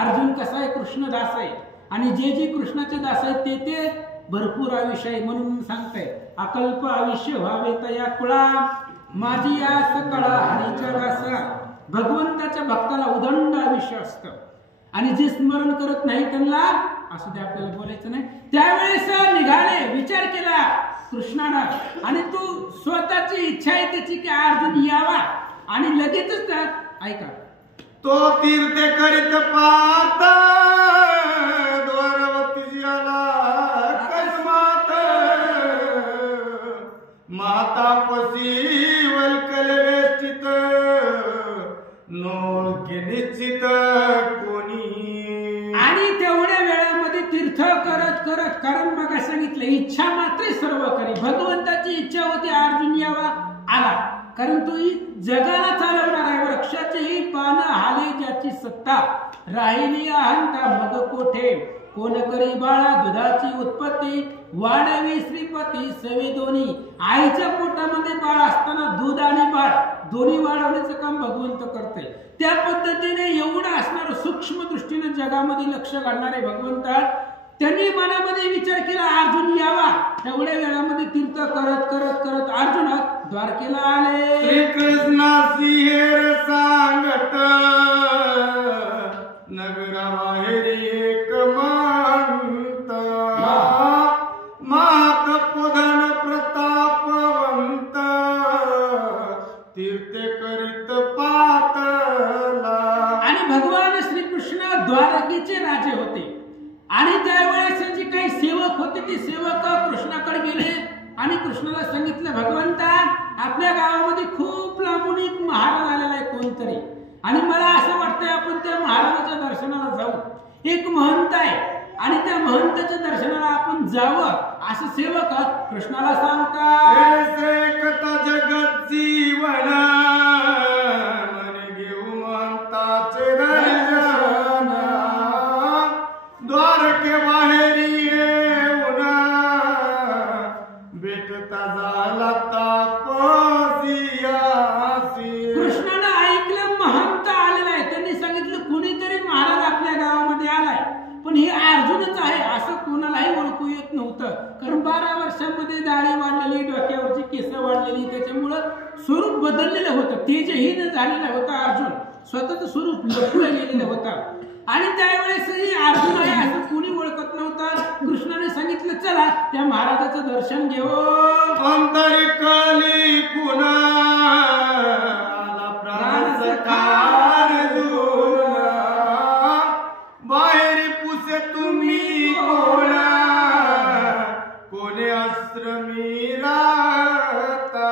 अर्जुन कसा आहे कृष्णदास आहे आणि जे कृष्णाचे दास आहेत ते भरपूर आयुष्य आहे. म्हणून सांगताय अकल्प आयुष्य व्हावे तया कुळा माझी आस कळा हरीच्या दासा भगवंताच्या भक्ताला उदंड आयुष्य असतं आणि जे स्मरण करत नाही त्यांना असू दे, आपल्याला बोलायचं नाही. त्यावेळेस निघाले, विचार केला कृष्णानं, आणि तू स्वतःची इच्छा आहे त्याची की अर्जुन यावा, आणि लगेचच ऐका, तो तीर्थे करीत पाहता द्वारवती आला अकस्मात, मातापसी वल्कल वेष्टित नोळखे निश्चित कोणी. आणि तेवढ्या वेळामध्ये तीर्थ करत करत, कारण बघा सांगितलं इच्छा मात्र सर्व करी, भगवंताची इच्छा होती अर्जुन यावा, आला. कारण तो जगाला चालवणार आहे. वृक्षाचेही पान हाले ज्याची सत्ता, राहिली अहंता मग कोठे, कोण करी बाळा दुधाची उत्पत्ती, वाढवी श्रीपती सवे दोन्ही. आईच्या पोटामध्ये बाळ असताना दूध आणि बाळ दोन्ही वाढवण्याचं काम भगवंत करते. त्या पद्धतीने एवढं असणार सूक्ष्म दृष्टीने जगामध्ये लक्ष घालणारे भगवंता, त्यांनी मनामध्ये विचार केला अर्जुन यावा. तेवढ्या वेळामध्ये तीर्थ करत करत करत अर्जुन द्वारकेला आले. श्रीकृष्णासी हेर सांगत नगराबाहेरी एक म्हणत, मात पुधन प्रतापवंत तीर्थे करीत पातला. आणि भगवान श्रीकृष्ण द्वारकेचे राजे होते, आणि त्यावेळेस जे काही सेवक होते ते सेवक कृष्णाकडे गेले आणि कृष्णाला सांगितलं, भगवंता आपल्या गावामध्ये खूप लांबून एक महाराज आलेला आहे कोणतरी, आणि मला असं वाटतंय आपण त्या महाराजाच्या दर्शनाला जाऊ. एक महंत आहे आणि त्या महंताच्या दर्शनाला आपण जावं, असं सेवक कृष्णाला सांगतात. कथा जगत जीवन मन घेऊ महंताचे दर्शन, द्वारके बाहेरी येऊन भेटता झाला तापसियासी. कृष्णानं ऐकलं महंत आलेला आहे, त्यांनी सांगितलं कुणीतरी महाराज आपल्या गावामध्ये आलाय, पण हे अर्जुनच आहे असं कोणालाही ओळखू येत नव्हतं. कारण 12 वर्षांमध्ये दाढी वाढलेली, डोक्यावरची केस वाढलेली, त्याच्यामुळं स्वरूप बदललेलं होतं, तेजहीन झालेलं होतं अर्जुन, स्वतःचं स्वरूप लपलं गेलेलं होतं. आणि त्यावेळेसही अर्जुन आहे असं कोणी ओळखत नव्हतं. कृष्णाने सांगितलं चला त्या महाराजाचं दर्शन घेऊ. अंतरी कली पुन्हा आला प्राणसकार जुना, बाहेरी पुसे तुम्ही कोणा, कोणे आश्रमी राहता.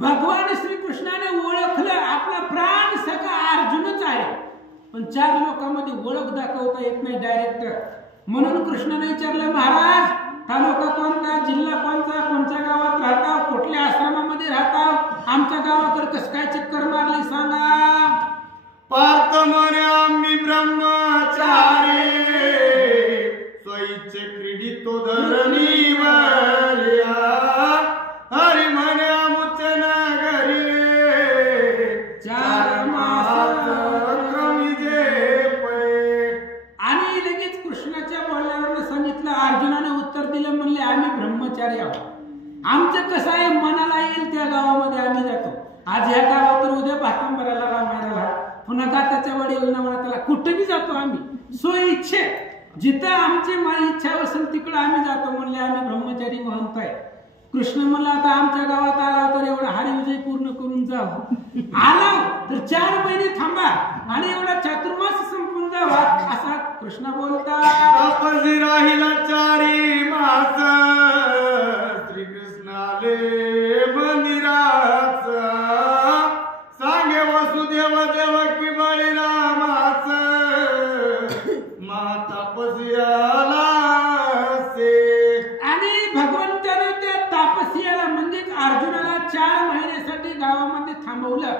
भगवान श्रीकृष्णाने ओळखलं आपला प्राण सखा अर्जुनच आहे, पण 4 लोकांमध्ये ओळख दाखवता येत नाही डायरेक्ट. म्हणून कृष्णाने विचारलं, महाराज तालुका कोणता, जिल्हा कोणता, कोणत्या गावात राहता, कुठल्या आश्रमामध्ये राहता, आमच्या गावाकडे कसं काय चक्कर मारली सांगा. पार्थ म्हणे आम्ही ब्रह्मचारी, स्वइच्छे क्रीडितो धरणीवर्या, हरी म्हणे आमुचे नगरी 4 मास क्रमिजे पै. आणि लगेच कृष्णाच्या बोलण्यावरनं सांगितलं, अर्जुनाने उत्तर दिलं, म्हणले आम्ही ब्रह्मचारी आहोत, आमचं कसं आहे मनाला येईल त्या गावामध्ये आम्ही जातो. आज ह्या गावात तर उद्या भाकंबराला रामायणाला, पुन्हा दाताच्या वडील नवनाथाला, कुठेही जातो आम्ही स्वइच्छे, जिथं आमची इच्छा असेल तिकडे आम्ही जातो. म्हणले आम्ही ब्रह्मचारी महंत आहे. कृष्ण म्हणला आता आमच्या गावात आला तर एवढा हरिविजय पूर्ण करून जाऊ, आला तर 4 महिने थांबा आणि एवढा चातुर्मास संपून जावा, असा कृष्ण बोलतात. तपसी राहिला 4 मास, श्रीकृष्णाले मंदिराच, सांगे वसुदेव देवकी बळीरामाच, महातापसी आला से. आणि भगवंताने त्या तापसियाला म्हणजेच अर्जुनाला 4 महिन्यासाठी गावामध्ये थांबवलं.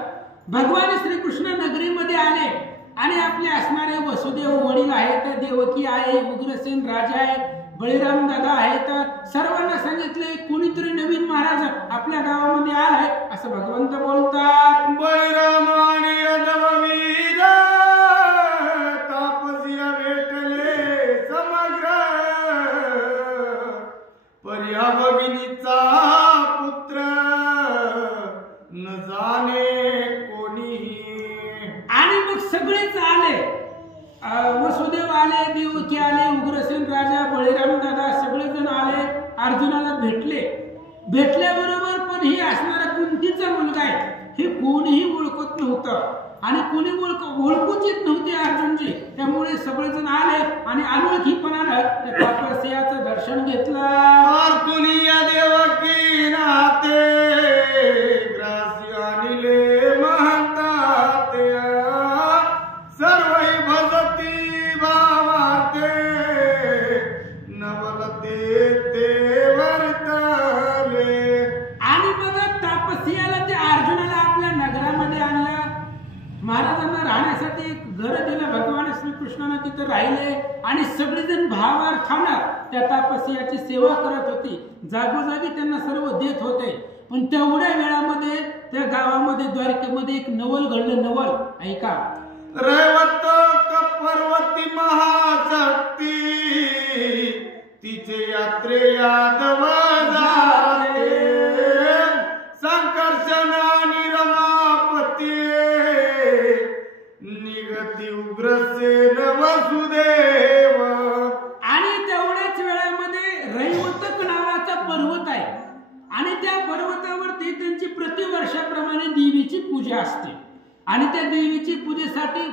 भगवान श्रीकृष्ण नगरीमध्ये आले आणि आपले असणारे वसुदेव वडील आहेत, देवकी आहे, उग्रसेन राजा आहे, बळीराम दादा आहेत, सर्वांना सांगितले कोणीतरी नवीन महाराज आपल्या गावामध्ये आलाय असं भगवंत बोलतात. बळीराम आणि यदववीर तापसिया भेटले समग्र, पर्या भगिनीचा पुत्र न जाणे कोणी. वसुदेव आले, देवकी आले, उग्रसेन राजा, बळीराम दादा सगळेजण आले, अर्जुनाला भेटल्याबरोबर पण ही असणारा कुंतीचा मुलगा आहे हे कोणीही ओळखत नव्हतं आणि कोणी ओळखूच येत नव्हते अर्जुनजी. त्यामुळे सगळेजण आले आणि अनोळखीपणानं त्या तापस्याचं दर्शन घेतलं. दुनिया देवकी नाते ग्रासी आणले म्हणतात सर्वही भजती भावाते नवलते ते वर्तले. आणि मग तापस्याला ते अर्जुनाला आपल्या नगरामध्ये आणलं. महाराजांना राहण्यासाठी एक घर दिलं. भगवान श्रीकृष्णाने तिथे राहिले आणि सगळेजण भावार्थानं त्या तापस्याची सेवा करत होती. जागोजागी त्यांना सर्व देत होते. पण तेवढ्या वेळामध्ये त्या गावामध्ये द्वारकेमध्ये एक नवल घडलं. नवल ऐका. रैवत पर्वती महाशक्ती तिचे यात्रे यादव जाते संकर्षण आणि रमापती निगती उग्रसेन वसुदेव. आणि तेवढ्याच वेळामध्ये रैवतक नावाचा पर्वत आहे आणि त्या पर्वतावरती त्यांची प्रतिवर्षाप्रमाणे देवीची पूजा असते आणि त्या देवीची पूजेसाठी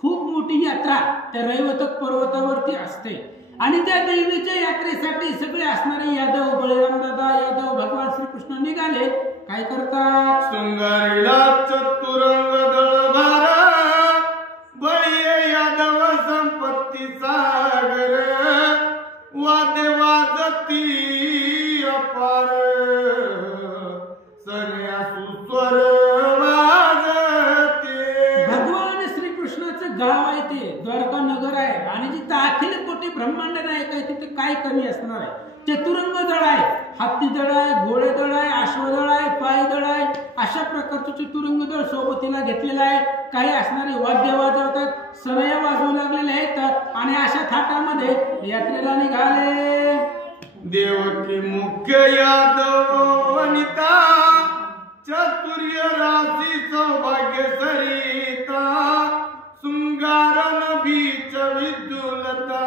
खूप मोठी यात्रा त्या रैवतक पर्वतावरती असते. आणि त्या देवीच्या यात्रेसाठी सगळे असणारे यादव, बळीराम दादा यादव, भगवान श्रीकृष्ण निघाले. काय करतात? शृंगारीला चतुरंग दळभार बळी यादव संपत्ती सागर वाद्य वाजती अपार सन्या सुस्वर वाजते. भगवान श्रीकृष्णाचं गाव आहे ते द्वारका नगर आहे आणि जिथं अखिल कोटी ब्रह्मांड नायक आहे तिथे काय कमी असणार आहे. चतुरंग दळ आहे, हत्ती दळ आहे, घोडे दळ आहे, अश्वदळ आहे, पायी दळ आहे. अशा प्रकारचं चतुरंग दळ सोबतीला घेतलेलं आहे. काही असणारे वाद्य वाजवतात, सनया वाजवू लागलेले आहेत आणि अशा थाटामध्ये यात्रेला निघाले. देवकी मुख्य यादव वनिता चतुर्य राशी सौभाग्य सरिता शृंगार नभीच विद्युलता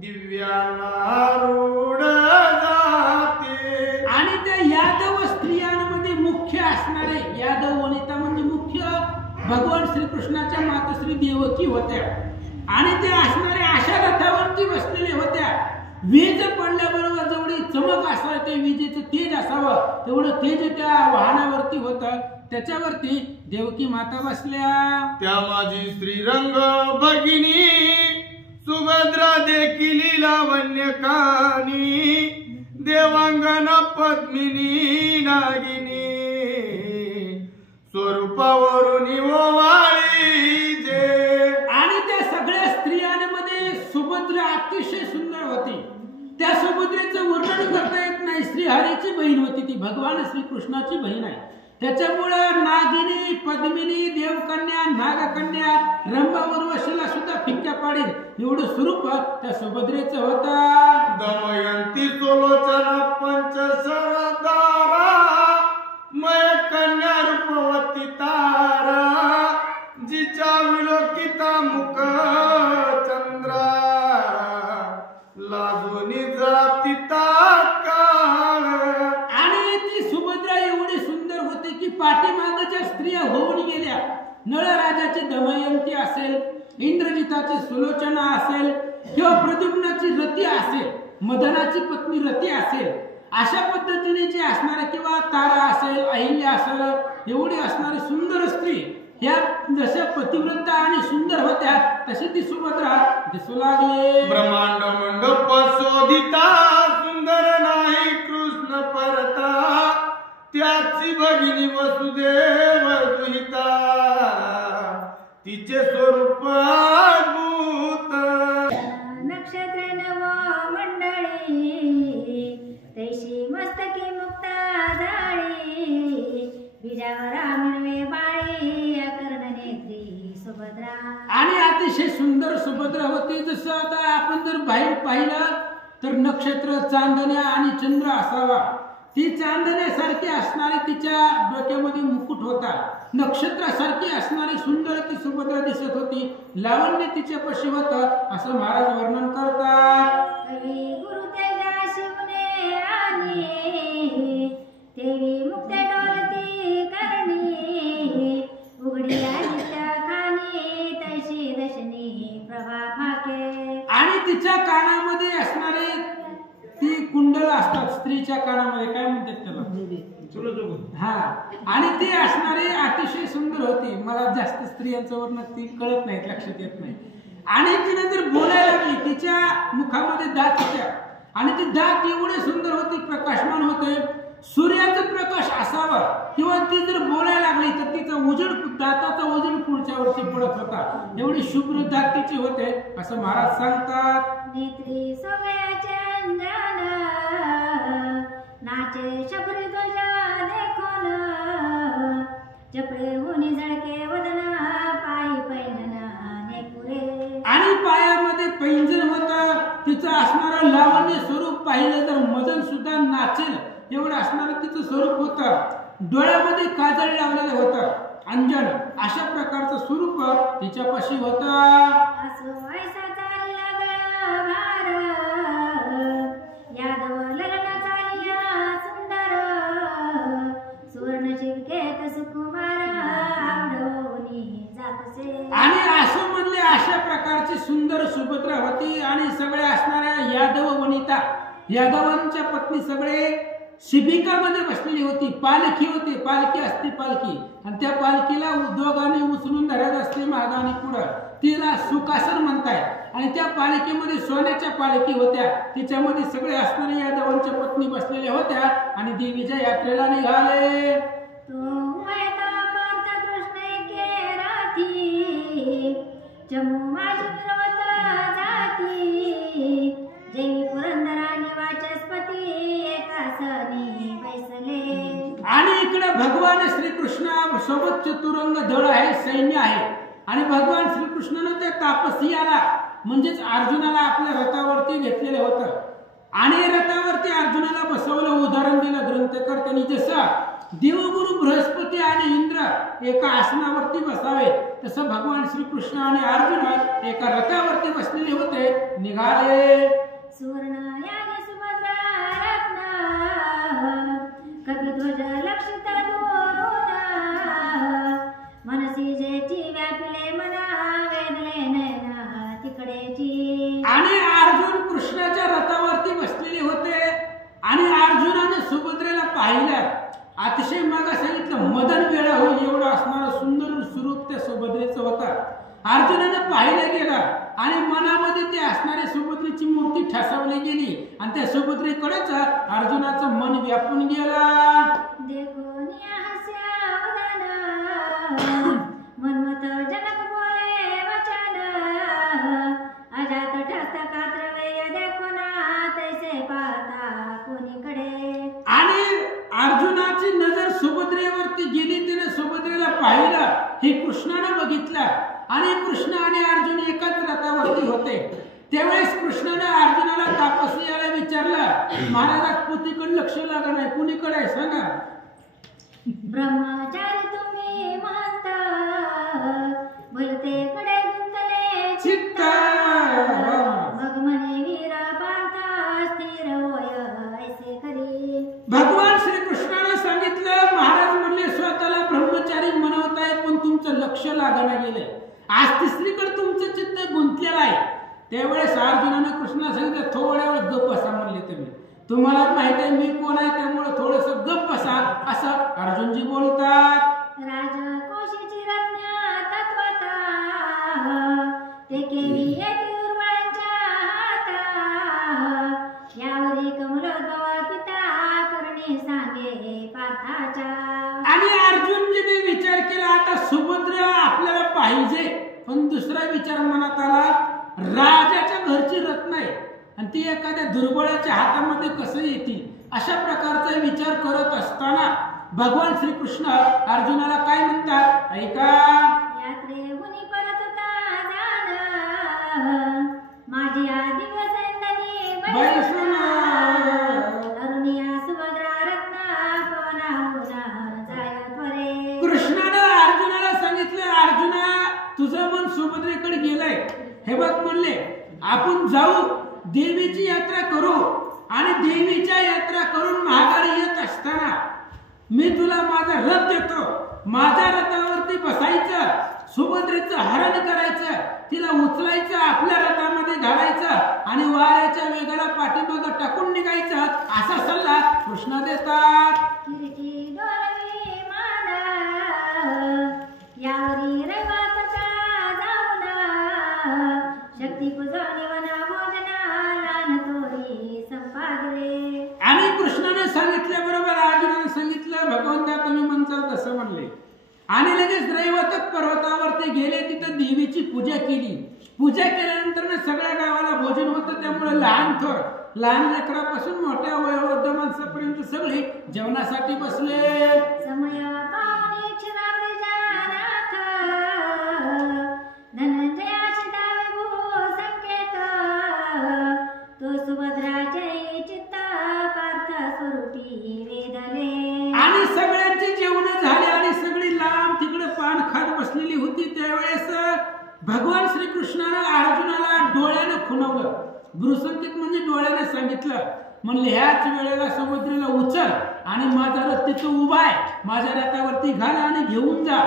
दिव्यानारूढ जाते. आणि त्या यादव स्त्रियांमध्ये मुख्य असणारे यादव वनिता म्हणजे मुख्य भगवान श्रीकृष्णाच्या मातोश्री देवकी होत्या आणि त्या असणाऱ्या अशा रथावरती बसलेल्या होत्या. वीज पडल्याबरोबर जेवढी चमक असावं ते विजेचं तेज असावं तेवढं तेज त्या वाहनावरती होतं. त्याच्यावरती देवकी माता बसल्या. त्या माझी श्रीरंग भगिनी सुभद्रा देखील लावण्य कानी देवांगण पद्मिनी नागिनी स्वरूपावरून ओवाळी जे. आणि त्या सगळ्या स्त्रियांमध्ये सुभद्रा अतिशय सुंदर होती. त्या सुभद्रेचं वर्णन करता येत नाही. श्रीहरीची बहीण होती ती, भगवान श्रीकृष्णाची बहीण आहे. त्याच्यामुळं नागिनी, पद्मिनी, देवकन्या, नागकन्या, रंभा उर्वशीला सुद्धा फिक्क्या पाडेल एवढं स्वरूप त्या सुभद्रेचं होतं. दमयंती सुलोचना पंच सरदारा मय कन्या रूपवती तारा जिच्या विलोकिता मुख चंद्रा लाजूनी जाती तात्काळ. आणि ती सुभद्रा एवढी सुंदर होती की पाठीमागच्या स्त्रिया होऊन गेल्या. नळराजाची दमयंती असेल, इंद्रजिताची सुलोचना असेल किंवा प्रद्युम्नाची रती असेल, मदनाची पत्नी रती असेल, अशा पद्धतीने जे असणारे किंवा तारा असेल, अहिल्या असेल एवढी असणारी सुंदर स्त्री ह्या जशा पतिव्रता आणि सुंदर होत्या तशी ती सुभद्रा दिसू लागले. ब्रह्मांड मंडप शोधिता सुंदर नाही कृष्ण परता त्याची भगिनी वसुदेव दुहिता तिचे स्वरूप अद्भुत. नक्षत्र नव मंडळी तैशी मस्तकी मुक्ता जाळी बीजावर मिळवे बाळी अकर्ण नेत्री सुभद्रा. आणि अतिशय सुंदर सुभद्रा होती. जसं आता आपण जर बाहेर पाहिलं तर नक्षत्र, चांदण्या आणि चंद्र असावा. ती चांदण्यासारखी असणारी तिच्या डोक्यामध्ये मुकुट होता. नक्षत्रासारखी असणारी सुंदर ती सुभद्रा दिसत होती. लावण्य तिच्यापाशी होतं असं महाराज वर्णन करतात. कवी गुरु तेजा शिवने आणि देवी मुक्त डोलती करणी उघडी आदित्य खानी तैशी दशनी प्रभा फाके. आणि तिच्या कानामध्ये असणारे ती कुंडल असतात स्त्रीच्या कानामध्ये, काय म्हणतात त्याला, हा, आणि ती असणारी अतिशय सुंदर होती. मला जास्त स्त्रियांचं वर्णन ती कळत नाही, लक्षात येत नाही. आणि तिने जर बोलायला लागली, तिच्या मुखामध्ये दात होत्या आणि ते दात एवढे सुंदर होते, प्रकाशमान होते, सूर्याचा प्रकाश असावा. किंवा ती जर बोलायला लागली तर तिचा उजेड, दाताचा उजेड पुढच्या वर्षी पडत होता. एवढी शुभ्र दात तिची होते असं महाराज सांगतात. नेत्री सोगयाचे अंजन नाचे शबरी ध्वजा देखोन जपळे होनी जळके वदन पायी पैंजन नेपुरे. आणि पायामध्ये पैंजण होतं. तिचं असणारं लावण्य स्वरूप पाहिलं तर मदन सुद्धा नाचेल एवढं असणारं तिचं स्वरूप होतं. डोळ्यामध्ये काजळ लावलेलं होतं, अंजन, अशा प्रकारचं स्वरूप तिच्यापाशी होतं. असो ऐसा चालला गळभार यादव ललना चालिया सुंदर सुवर्ण शिवकेत सुकुमार आवडोनी जातसे. आणि असं म्हणले अशा प्रकारची सुंदर सुभद्रा होती. आणि सगळ्या असणाऱ्या यादव वनिता, यादवांच्या पत्नी सगळे शिबिकामध्ये बसलेली होती. पालखी होती, पालखी असते पालखी, आणि त्या पालखीला उद्योगाने उचलून धरत असते मागं आणि पुढं, तिला सुखासन म्हणताय. आणि त्या पालखीमध्ये सोन्याच्या पालखी होत्या, तिच्यामध्ये सगळे असणारे यादवांच्या पत्नी बसलेल्या होत्या आणि देवीच्या यात्रेला निघाले. तो वैता पार्थ कृष्ण के राती चमू माझी मिरवत जाती जैवी पुरंदराने वाचस्पती एकासनी बैसले. आणि इकडे भगवान श्रीकृष्ण सोबत चतुरंग दळ आहे, सैन्य आहे. आणि भगवान श्रीकृष्णानं त्या तापसियाला म्हणजेच अर्जुनाला आपल्या रथावरती घेतलेलं होतं. आणि रथावरती अर्जुनाला बसवलं. उदाहरण दिलं ग्रंथकर्त्यांनी, जसं देवगुरु बृहस्पती आणि इंद्र एका आसनावरती बसावे तसं भगवान श्रीकृष्ण आणि अर्जुन एका रथावरती बसलेले होते. निघाले. सुवर्ण याने सुभद्रा रत्न कपिध्वज लक्षित दोन मनसी जेची व्यापिले मना वेदले नयना तिकडेची. आणि अर्जुन कृष्णाच्या रथावरती बसलेले होते. आणि अर्जुनाने सुभद्रेला पाहिलं. अतिशय मग सांगितलं मदन वेळा होईल एवढं असणारं सुंदर स्वरूप त्या सुभद्रेचं होतं. अर्जुनाने पाहिलं गेलं आणि मनामध्ये ते असणारी सुभद्रेची मूर्ती ठसवली गेली आणि त्या सुभद्रेकडेच अर्जुनाचं मन व्यापून गेला. देखोनिया हास्यावदन मनमत जनक बोले वचन अजात ठस्त कात्रवेय देखोना तैसे पाहता कोणीकडे. आणि अर्जुनाची नजर सुभद्रेवरती गेली. तिने सुभद्रेला पाहिलं, हे कृष्णाने बघितलं. आणि कृष्ण आणि अर्जुन एकाच रथावरती होते. त्यावेळेस कृष्णाने अर्जुनाला तापसियाला विचारलं, महाराज पुतीकडे लक्ष लागा नाही, कुणीकडे आहे सांगा. ब्रह्मचारी तुम्ही म्हणता भलतेकडे गुंतले चित्त. मग म्हणे वीर पार्था स्थिर होय ऐसे करी. भगवान श्रीकृष्णाने सांगितलं, महाराज म्हणले स्वतःला ब्रह्मचारी म्हणवताय पण तुमचं लक्ष लागायला गेलंय. आज तिसरीकडे तुमचं चित्त गुंतलेलं आहे. त्यावेळेस अर्जुनाने कृष्णाला सांगितलं, थोड्या वेळ गप्प बसा म्हणले तुम्ही, तुम्हाला माहित आहे मी कोण आहे, त्यामुळे थोडस गप्प बसा असं अर्जुनजी बोलतात. राजकोशीची रत्न तत्वता ते केली येती उर्वरांच्या हाता यावरी कमलोद्भव पिता करणे सांगे पार्थाच्या. आणि अर्जुनजीने विचार केला, आता सुभद्रा आपल्याला पाहिजे, पण दुसरा विचार मनात आला, राजाच्या घरची रत्न आहे आणि ती एखाद्या दुर्बळाच्या हातामध्ये कसं येतील, अशा प्रकारचा विचार करत असताना भगवान श्रीकृष्ण अर्जुनाला काय म्हणतात, ऐका. यात्रेहून परतता जाण माझी आदिव्य सैन्यानी बैसून अरुणिया सुभद्रा रत्न पवनाहून जाय त्वरे. कृष्णानं हे बघ म्हणले आपण जाऊ देवीची यात्रा करू आणि देवीच्या यात्रा करून माघारी येत असताना मी तुला माझा रथ देतो, माझ्या रथावरती बसायचं, सुभद्रेचं हरण करायचं, तिला उचलायचं, आपल्या रथामध्ये घालायचं आणि वाऱ्याच्या वेगाला पाठीमागं टाकून निघायचं, असा सल्ला कृष्ण देतात. किरीटी डोलवी माना यावरी रैवाचा जाऊना शक्ती पुजवणी वना भोजना लान तोरी संपादले. आणि कृष्णाने सांगितल्याबरोबर अर्जुनाने सांगितलं भगवंता तुम्ही म्हणताल तसं म्हणले आणि लगेच रैवतक पर्वतावरती गेले, तिथं देवीची पूजा केली. पूजा केल्यानंतर सगळ्या गावाला भोजन होतं, त्यामुळे लहान थोर लहान लेकरापासून मोठ्या वयोवृद्ध माणसापर्यंत सगळे जेवणासाठी बसले. समय पावनी क्षरावे जानाथ धनंजयाची दावे भू संकेत तो सुभद्राचे चित्त पार्थ स्वरूपी वेदले. आणि सगळ्यांची जेवण झाली आणि सगळी लांब तिकडे पान खात बसलेली होती. त्यावेळेस भगवान श्रीकृष्णानं अर्जुनाला डोळ्यानं खुणवलं. भ्रूसंकेत म्हणजे डोळ्याने सांगितलं, म्हणले ह्याच वेळेला समुद्राला उचल आणि माझा रथ तिथं उभा आहे, माझ्या रथावरती घाल आणि घेऊन जा,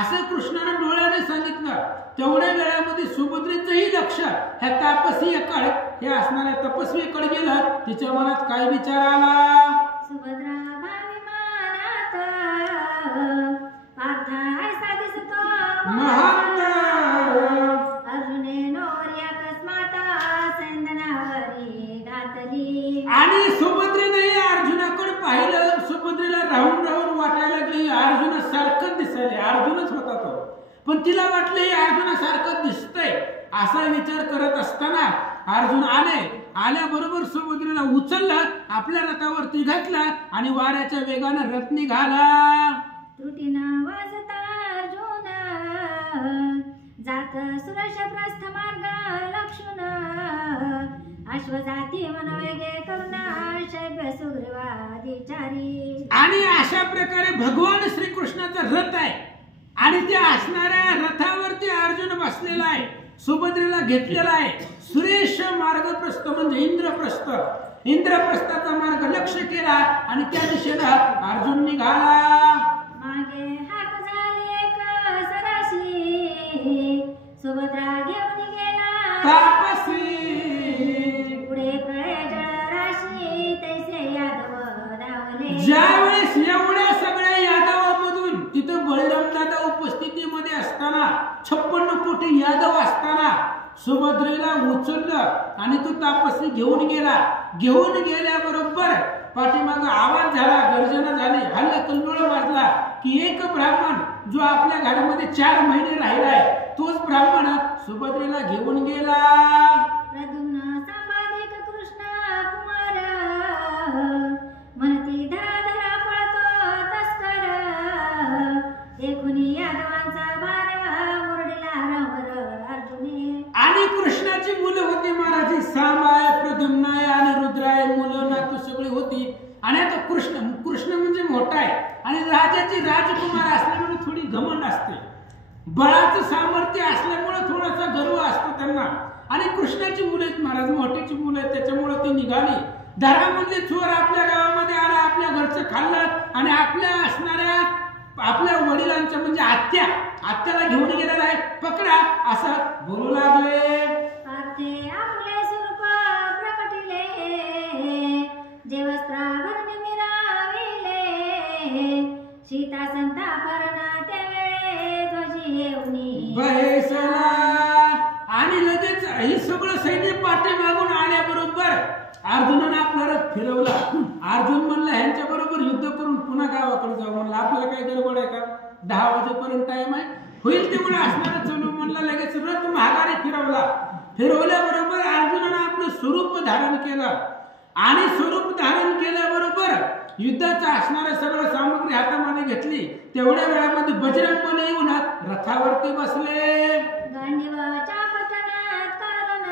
असं कृष्णाने डोळ्याने सांगितलं. तेवढ्या वेळामध्ये सुभद्रेचंही लक्ष ह्या तापसीकडे, हे असणाऱ्या तपस्वीकडे गेलं. तिच्या मनात काय विचार आला? सुभद्रा भावी मानात पार्थ ऐसा दिसतो महान अर्जुने नोर्या अकस्मात सैंदनावरी घातली. आणि सुभद्रेने अर्जुनाकडे पाहिलं. सुभद्रेला राहून राहून वाटायला लागली अर्जुनासारखं दिसायले, अर्जुनच होता तो, पण तिला वाटलं हे अर्जुनासारखं दिसतंय. असा विचार करत असताना अर्जुन आल्याबरोबर सुभद्रेला उचललं, आपल्या रथावरती घातलं आणि वाऱ्याच्या वेगानं रथ निघाला. त्रुटीनं वाजता अर्जुन जात सुरश प्रस्थ मार्ग लक्षुन अश्वजाती मनोवेगे करुणा शैब्य सुग्रीवादिचारी. आणि अशा प्रकारे भगवान श्रीकृष्णाचा रथ आहे आणि त्या असणाऱ्या रथावरती अर्जुन बसलेला आहे, सुभद्रेला घेतलेला आहे. सुरेश मार्गप्रस्थ म्हणजे इंद्रप्रस्थ, इंद्रप्रस्थाचा मार्ग लक्ष केला आणि त्या दिशेला अर्जुन निघाला. मागे हाक झाली एक सराशी सुभद्रा घेऊन गेला तापसी. पुढे प्रजळ राशी तैसे यादव धावले. ज्यावेळेस एवढ्या सगळ्या यादवामधून तिथं बलराम दादा उपस्थितीमध्ये असताना 56 कोटी यादव असताना सुभद्रेला उचललं आणि तो तापसी घेऊन गेला. घेऊन गेल्याबरोबर पाठीमाग आवाज झाला, गर्जना झाली, हल्ला कल्लोळ वाजला की एक ब्राह्मण जो आपल्या घरामध्ये 4 महिने राहिलाय तोच ब्राह्मण सुभद्रेला घेऊन गेला. प्रद्युम्न संवादिक कृष्ण कुमार म्हणती धरा धरा पळतो तस्कर देखून यादवांचा भार मुरडीला रामवर अर्जुने. आणि कृष्णाची मुलं होती महाराजी, सांबाय, प्रद्युम्नाय आणि रुद्राय, मुलं नातू सगळी होती. आणि आता कृष्ण म्हणजे मोठा आहे आणि राजाची राजकुमार असल्यामुळे थोडी घमंड असते, बळाचं सामर्थ्य असल्यामुळे थोडासा गर्व असतो त्यांना. आणि कृष्णाची मुलं आहेत महाराज, मोठ्याची मुलं आहेत, त्याच्यामुळे ती निघाली. धरामधले चोर आपल्या गावामध्ये आला, आपल्या घरचं खाल्लं आणि आपल्या असणाऱ्या आपल्या वडिलांच्या म्हणजे आत्याला घेऊन गेलेला आहे, पकडा असं बोलू लागले. पार्थे आपले स्वरूप प्रकटिले जे वस्त्राभरणी मिराविले सीता संतापरण त्यावेळे ध्वजी येऊनी बहेसला. आणि लगेच हे सगळं सैन्य पाठीमागून आल्याबरोबर अर्जुनाने आपला रथ फिरवला. अर्जुन म्हणला ह्यांच्या बरोबर युद्ध करून पुन्हा गावाकडे जाऊ. म्हणलं आपल्याला काय गडबड आहे का, 10 वाजेपर्यंत टाइम आहे, होईल तेवढं असणार चलू. म्हणला लगेच रथ महागारी फिरवला. फिरवल्याबरोबर अर्जुनाने आपलं स्वरूप धारण केलं आणि स्वरूप धारण केल्याबरोबर युद्धाचं असणारं सगळं सामग्री हातामध्ये घेतली. तेवढ्या वेळामध्ये बजरंग बली येऊन रथावरती बसले. गांडीवाच्या पटनात कारण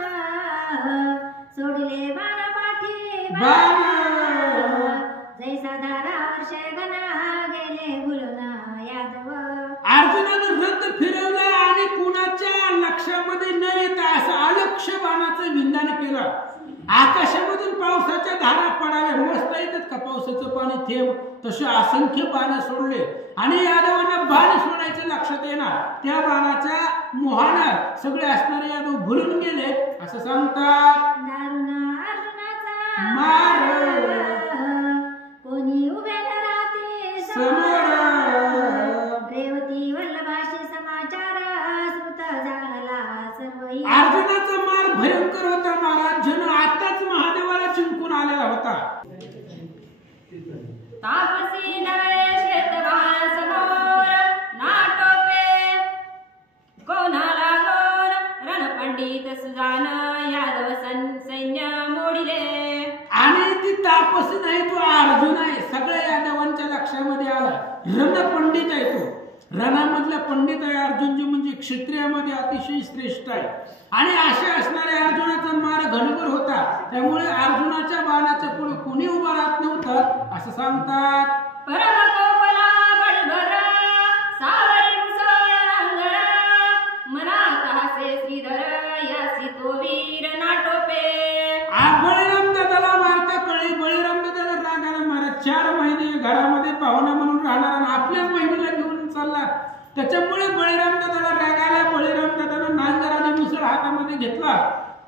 सोडले बाणा पाठी बाण जैसा धारा वर्षे गणा गेले भुलना यादव. अर्जुनानं रथ फिरवला आणि कुणाच्या लक्षामध्ये न येता असं लक्ष बाणाचं विंदान केलं. आकाशामधून पावसाच्या धारा पडाव्या, मस्त येतात का पावसाचं पाणी थेंब, तसे असंख्य बाण सोडले आणि यादवांना बाण सोडायचं लक्षात येणार. त्या बाणाच्या मोहानं सगळे असणारे यादव भुलून गेले असं सांगतात. दारुणा अर्जुनाचा मार कोणी उभे राहते समोर. रेवती वल्लभाशी समाचार श्रुत झाला सर्वही. अर्जुनाचा मार भयंकर होता महाराज. जण आताच महादेवाला जिंकून आलेला होता. तापसी नवे श्वेतवान समोर नाटोपे कोणाला गोर रणपंडित सुजान यादव सैन्य मोडिले. आणि ती तापस नाही, तो अर्जुन आहे. सगळ्या यादवांच्या लक्षामध्ये आला रणपंडित आहे तो. रणामधला पंडित आहे अर्जुनजी, म्हणजे क्षत्रियामध्ये अतिशय श्रेष्ठ आहे. आणि अशा असणाऱ्या अर्जुनाचा मार घनघोर होता. त्यामुळे अर्जुनाच्या बाणाच्या पुढे कोणी उभा राहत नव्हतं असं सांगतात. परमकोपला बळभद्र सावरी मुसळ रांगण मनात हासे श्रीधर यासी तो वीर नाटोपे. बळीराम दादाला मारता कळली. बळीराम दादाला रागाला मारत 4 महिने घरामध्ये पाहुणा म्हणून राहणार आणि आपल्याच बहिणीला घेऊन चालला. त्याच्यामुळे बळीराम दादाला रागाला. बळीराम दादाला नांगर आणि मुसळ हातामध्ये घेतला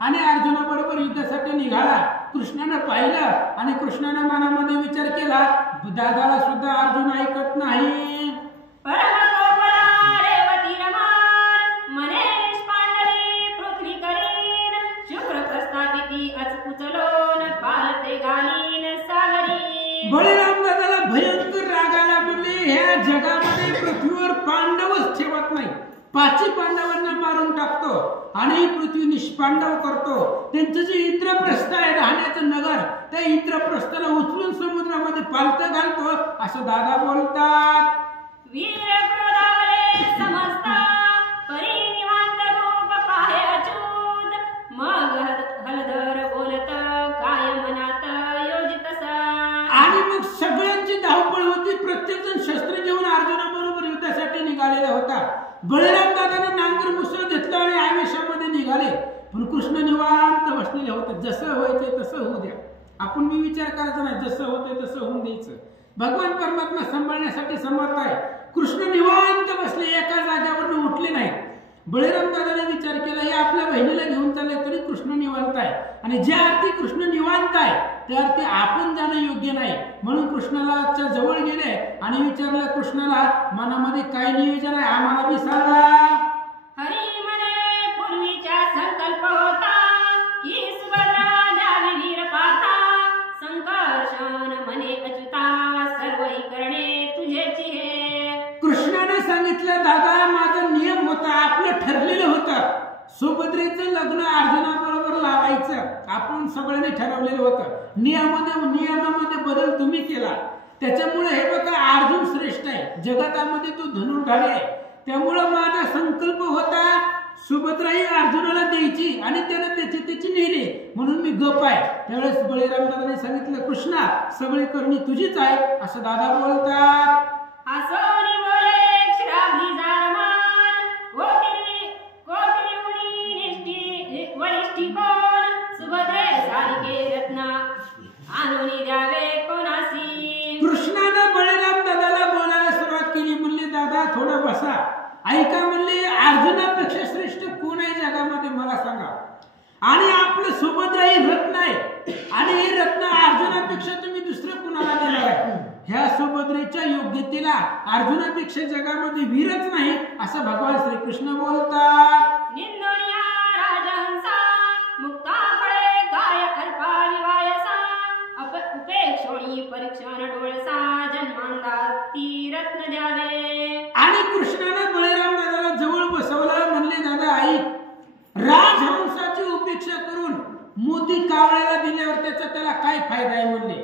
आणि अर्जुनाबरोबर युद्धासाठी निघाला. कृष्णानं पाहिलं आणि कृष्णानं मनामध्ये विचार केला, दादाला सुद्धा अर्जुन ऐकत नाही. परमकोपला रेवती रमान मनेश पांडवी पृथ्वी करीन शुक्र प्रस्थापिती अचकुचलोन पालते घालीन सागरी. बळीराम दादाला भयंकर रागाला. म्हणले ह्या जगामध्ये पृथ्वीवर पांडवच ठेवत नाही. 5 पांडवांना मारून टाकतो आणि पृथ्वी निष्पांडव करतो. त्यांचं जे इंद्रप्रस्थ आहे राहण्याचं नगर, त्या इंद्रप्रस्थाला उचलून समुद्रामध्ये पालतं घालतो असं दादा बोलतात. वीर क्रोधावले समजता परी निवांत रूप पाहे अच्युत मग हलधर बोलत काय मनात योजितसा. आणि मग सगळ्यांची धावपळ होती. प्रत्येक जण शस्त्र घेऊन अर्जुनाबरोबर युद्धासाठी निघालेला होता. बळीराम दादाने नांगर मुसळ घेतलं आणि आवेशामध्ये निघाले. पण कृष्ण निवांत बसलेले होते. जसं व्हायचंय तसं होऊ द्या, आपण मी विचार करायचा नाही, जसं होतंय तसं होऊन द्यायचं. भगवान परमात्मा सांभाळण्यासाठी समर्थ आहे. कृष्ण निवांत बसले, एका जागेवरून उठले नाही. बळीराम दादाने विचार केला, हे आपल्या बहिणीला घेऊन चालले तरी कृष्ण निवांत आहे आणि ज्या अर्थी कृष्ण निवांत आहे त्या अर्थी आपण जाणं योग्य नाही. म्हणून कृष्णाला जवळ गेले आणि विचारलं कृष्णाला, मनामध्ये काय नियोजन आहे आम्हाला बी सांगा. हरी म्हणे पूर्वीचा संकल्प होता की सुभद्रा द्यावी वीर पार्था संकर्षण म्हणे अच्युता सर्वही करणे तुझेची हे. कृष्णाने सांगितलं, दादा माझा नियम होता, आपलं ठरलेलं होतं सुभद्रेचं लग्न अर्जुनाबरोबर लावायचं. आपण सगळ्यांनी ठरवलेलं होतं. नियमामध्ये बदल तुम्ही केला. त्याच्यामुळे हे बघा अर्जुन श्रेष्ठ आहे, जगतामध्ये तो धनुर्धारी आहे. त्यामुळं माझा संकल्प होता सुभद्रा ही अर्जुनाला द्यायची आणि त्यानं त्याची नेली, म्हणून मी गप आहे. त्यावेळेस बळीराम दादाने सांगितलं, कृष्णा सगळी करणी तुझीच आहे असं दादा बोलतात. आसोनी बोले क्षीराब्धी जारमान कोटिरी उडी निष्ठी वरिष्ठी कोण सुभद्रे सारिके रत्न आणून द्यावे कोणासी. कृष्णानं बळीराम दादाला बोलायला सुरुवात केली. म्हणले, दादा थोडं बसा, ऐका. म्हणले, अर्जुनापेक्षा श्रेष्ठ कोण आहे जगामध्ये मला सांगा. आणि आपलं सुभद्रा ही रत्न आहे आणि हे रत्न अर्जुनापेक्षा तुम्ही दुसरं कुणाला देणार आहे. ह्या सुभद्रेच्या योग्यतेला अर्जुनापेक्षा जगामध्ये वीरच नाही असं भगवान श्रीकृष्ण बोलतात. निंदोनिया राजहंसा मुक्ता फळे काय अल्पा विवायसा उपेक्षोणी परीक्षण डोळसा जन्मांदा ती रत्न द्यावे. आणि कृष्णाने बळीराम दादाला जवळ बसवलं. म्हणले, दादा ऐक, राजहंसाची उपेक्षा करून मोती कावळ्याला दिल्यावर त्याला काय फायदा आहे म्हणले.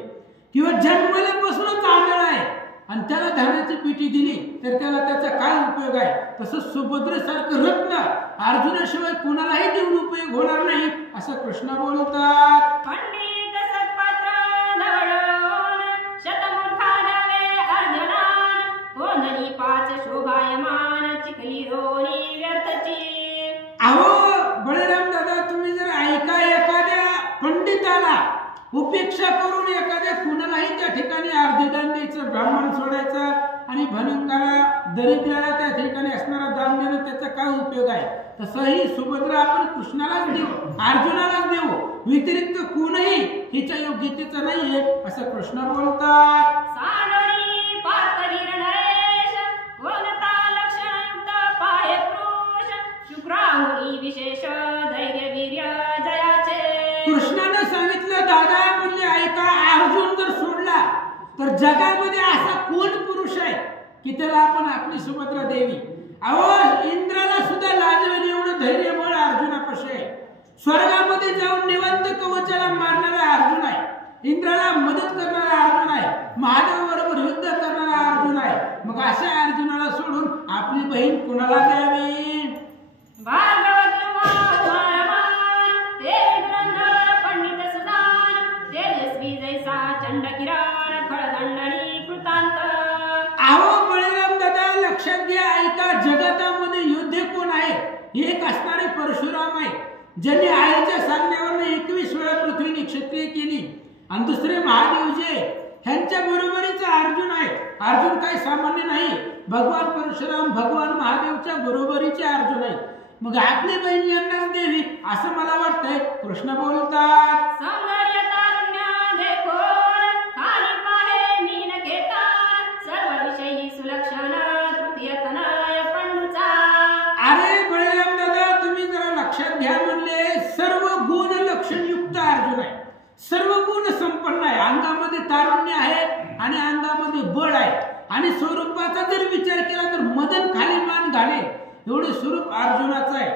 किंवा जन्मल्यापासूनच आंधळा आहे आणि त्याला धान्याची पेटी दिली तर त्याचा काय उपयोग आहे. तसंच सुभद्रेसारखं रत्न अर्जुनाशिवाय कोणालाही देऊन उपयोग होणार नाही असं कृष्ण बोलतात. पंडित सत्पात्र नवळोन शतमूर्खा द्यावे अर्जुनान कोंदणी 5 शोभायमान चिखली रोणी व्यर्थची. अहो बळीराम दादा, तुम्ही जर झाला. उपेक्षा करून एखाद्या कुणालाही त्या ठिकाणी अर्धे दान द्यायचं, ब्राह्मण सोडायचं आणि भनिकाला दरिद्राला त्या ठिकाणी असणारा दान देणं, त्याचा काय उपयोग आहे? तसंही सुभद्रा आपण कृष्णालाच देऊ, अर्जुनालाच देऊ, व्यतिरिक्त कोणही हिच्या योग्यतेचं नाहीये असं कृष्ण बोलतात. सानोरी पार्थवीर नरेश, कोणता लक्षणयुक्त पाहे पुरुष, शुक्राहुनी विशेष धैर्य वीर्य जयाचे. कृष्णाने सांगितलं, दादा म्हणले ऐका, अर्जुन जर सोडला तर जगामध्ये असा कोण पुरुष आहे की त्याला आपण आपली सुभद्रा देवी? अहो, इंद्राला सुद्धा लाजवेल एवढं धैर्य बळ अर्जुनापाशी आहे. स्वर्गामध्ये जाऊन निवंत कवचाला मारणारा अर्जुन आहे, इंद्राला मदत करणारा अर्जुन आहे, महादेव बरोबर युद्ध करणारा अर्जुन आहे. मग अशा अर्जुनाला सोडून आपली बहीण कुणाला द्यावी? भागवत पंडित सुदान, तेजस्वी जैसा चंड किरण, खळदंडणी कृतांत. अहो बळीराम दादा, लक्षात घ्या, ऐका, जगतामध्ये योद्धे कोण आहे? एक असणारे परशुराम आहे, ज्यांनी आईच्या सांगण्यावरनं 21 वेळा पृथ्वीने क्षत्रिय केली. आणि दुसरे महादेव जे ह्यांच्या बरोबरीचा अर्जुन आहे. अर्जुन काही सामान्य नाही, भगवान परशुराम भगवान महादेवच्या बरोबरीचे अर्जुन आहे. मग आपली बहीण यांनाच देवी असं मला वाटतंय. कृष्ण बोलतात, सौंदर्य तारुण्य देखोन, खाली पाहे मीन घेता, सर्व विषयी सुलक्षण, तृतीय तनय पंडूचा. अरे बळीराम दादा, तुम्ही जरा लक्षात घ्या, म्हणले सर्व गुण लक्षणयुक्त अर्जुन आहे, सर्व गुण संपन्न आहे. अंगामध्ये तारुण्य आहे आणि अंगामध्ये बळ आहे. आणि स्वरूपाचा जर विचार केला तर मदन खाली मान घाले एवढे स्वरूप अर्जुनाचं आहे.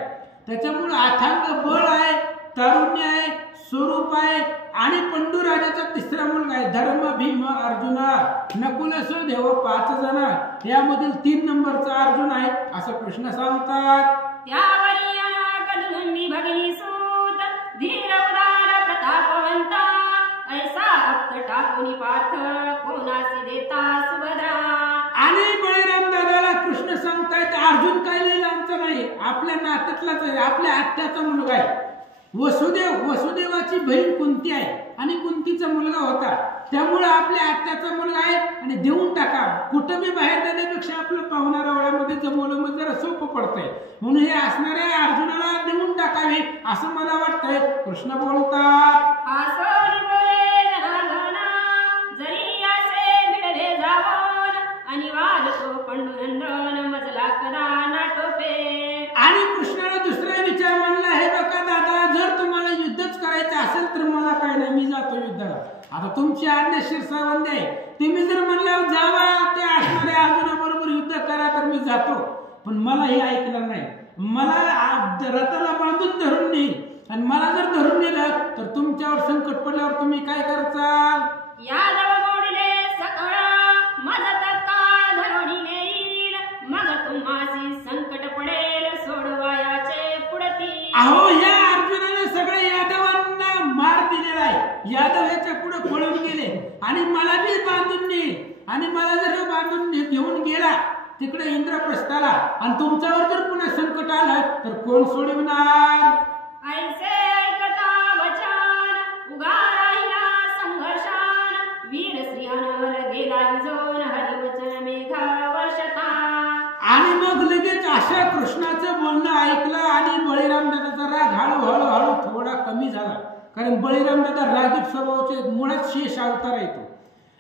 त्याच्यामुळे अथांग बळ आहे, तारुण्य आहे, स्वरूप आहे. आणि पंडूराजाचा तिसरा मुलगा आहे, धर्म भीम अर्जुना, नकुल सहदेव 5 जण, यामधील 3 नंबरचा अर्जुन आहे असं कृष्ण सांगतात. त्यावरी कदुंबी भगिनी सूत, धीर उदार प्रतापवंता, ऐसा अप्त टाकुनी पार्थ, कोणासी देता सुभद्रा. आणि बळीराम दादाला कृष्ण सांगतायत, अर्जुन काय लिहिलं आमचं नाही, आपल्या नात्यातलाच आहे, आपल्या आत्याचा मुलगा आहे. वसुदेवाची बहीण कुंती आहे आणि कुंतीचा मुलगा होता, त्यामुळे आपल्या आत्याचा मुलगा आहे आणि देऊन टाका. कुठं बी बाहेर देण्यापेक्षा आपलं पाहुणा रावळ्यामध्ये जमवलं म्हणजे जरा सोपं पडतंय, म्हणून हे असणाऱ्या अर्जुनाला देऊन टाकावे असं मला वाटतंय. कृष्ण बोलतात, आसोनी बोले जनार्दना, जरी असे भिडले जावोन, आणि वाजतो पंडुनंदन, मजला कदा नाटोपे. आणि कृष्णाला दुसरा विचार म्हणला, हे बघा दादा, जर तुम्हाला युद्धच करायचं असेल तर मला काय नाही, मी जातो युद्धाला. आता तुमची आज्ञा शिरसावंदी आहे, तुम्ही जर म्हणल्यावर जावा त्या असणाऱ्या अर्जुनाबरोबर युद्ध करा तर मी जातो. पण मला हे ऐकलं नाही, मला रथाला बांधून धरून नेईल आणि मला जर धरून नेलं तर तुमच्यावर संकट पडल्यावर तुम्ही काय करचाल? यादव मोडले सकळ, मज तत्काळ धरोणी नेईल, मग तुम्हासी संकट पडेल, सोडवायाचे पुढती. अहो, या अर्जुनाने सगळ्या यादवांना मार दिलेला आहे, यादव ह्याच्या पुढे पळून गेले आणि मला बी बांधून नेईल. आणि मला जर बांधून घेऊन गेला तिकडे इंद्रप्रस्थाला आणि तुमच्यावर जर पुन्हा संकट आलं तर कोण सोडविणार? ऐसे ऐकता वचन, उगा राहिला संघर्षान, वीर स्त्रियानं गेला विजोन, हरिवचन मेघा वर्षता. आणि मग लगेच अशा कृष्णाचं बोलणं ऐकलं आणि बळीराम दादाचा राग हळूहळू थोडा कमी झाला. कारण बळीराम दादा रागीट स्वभावाचे, मुळात शेष अवतार येतो.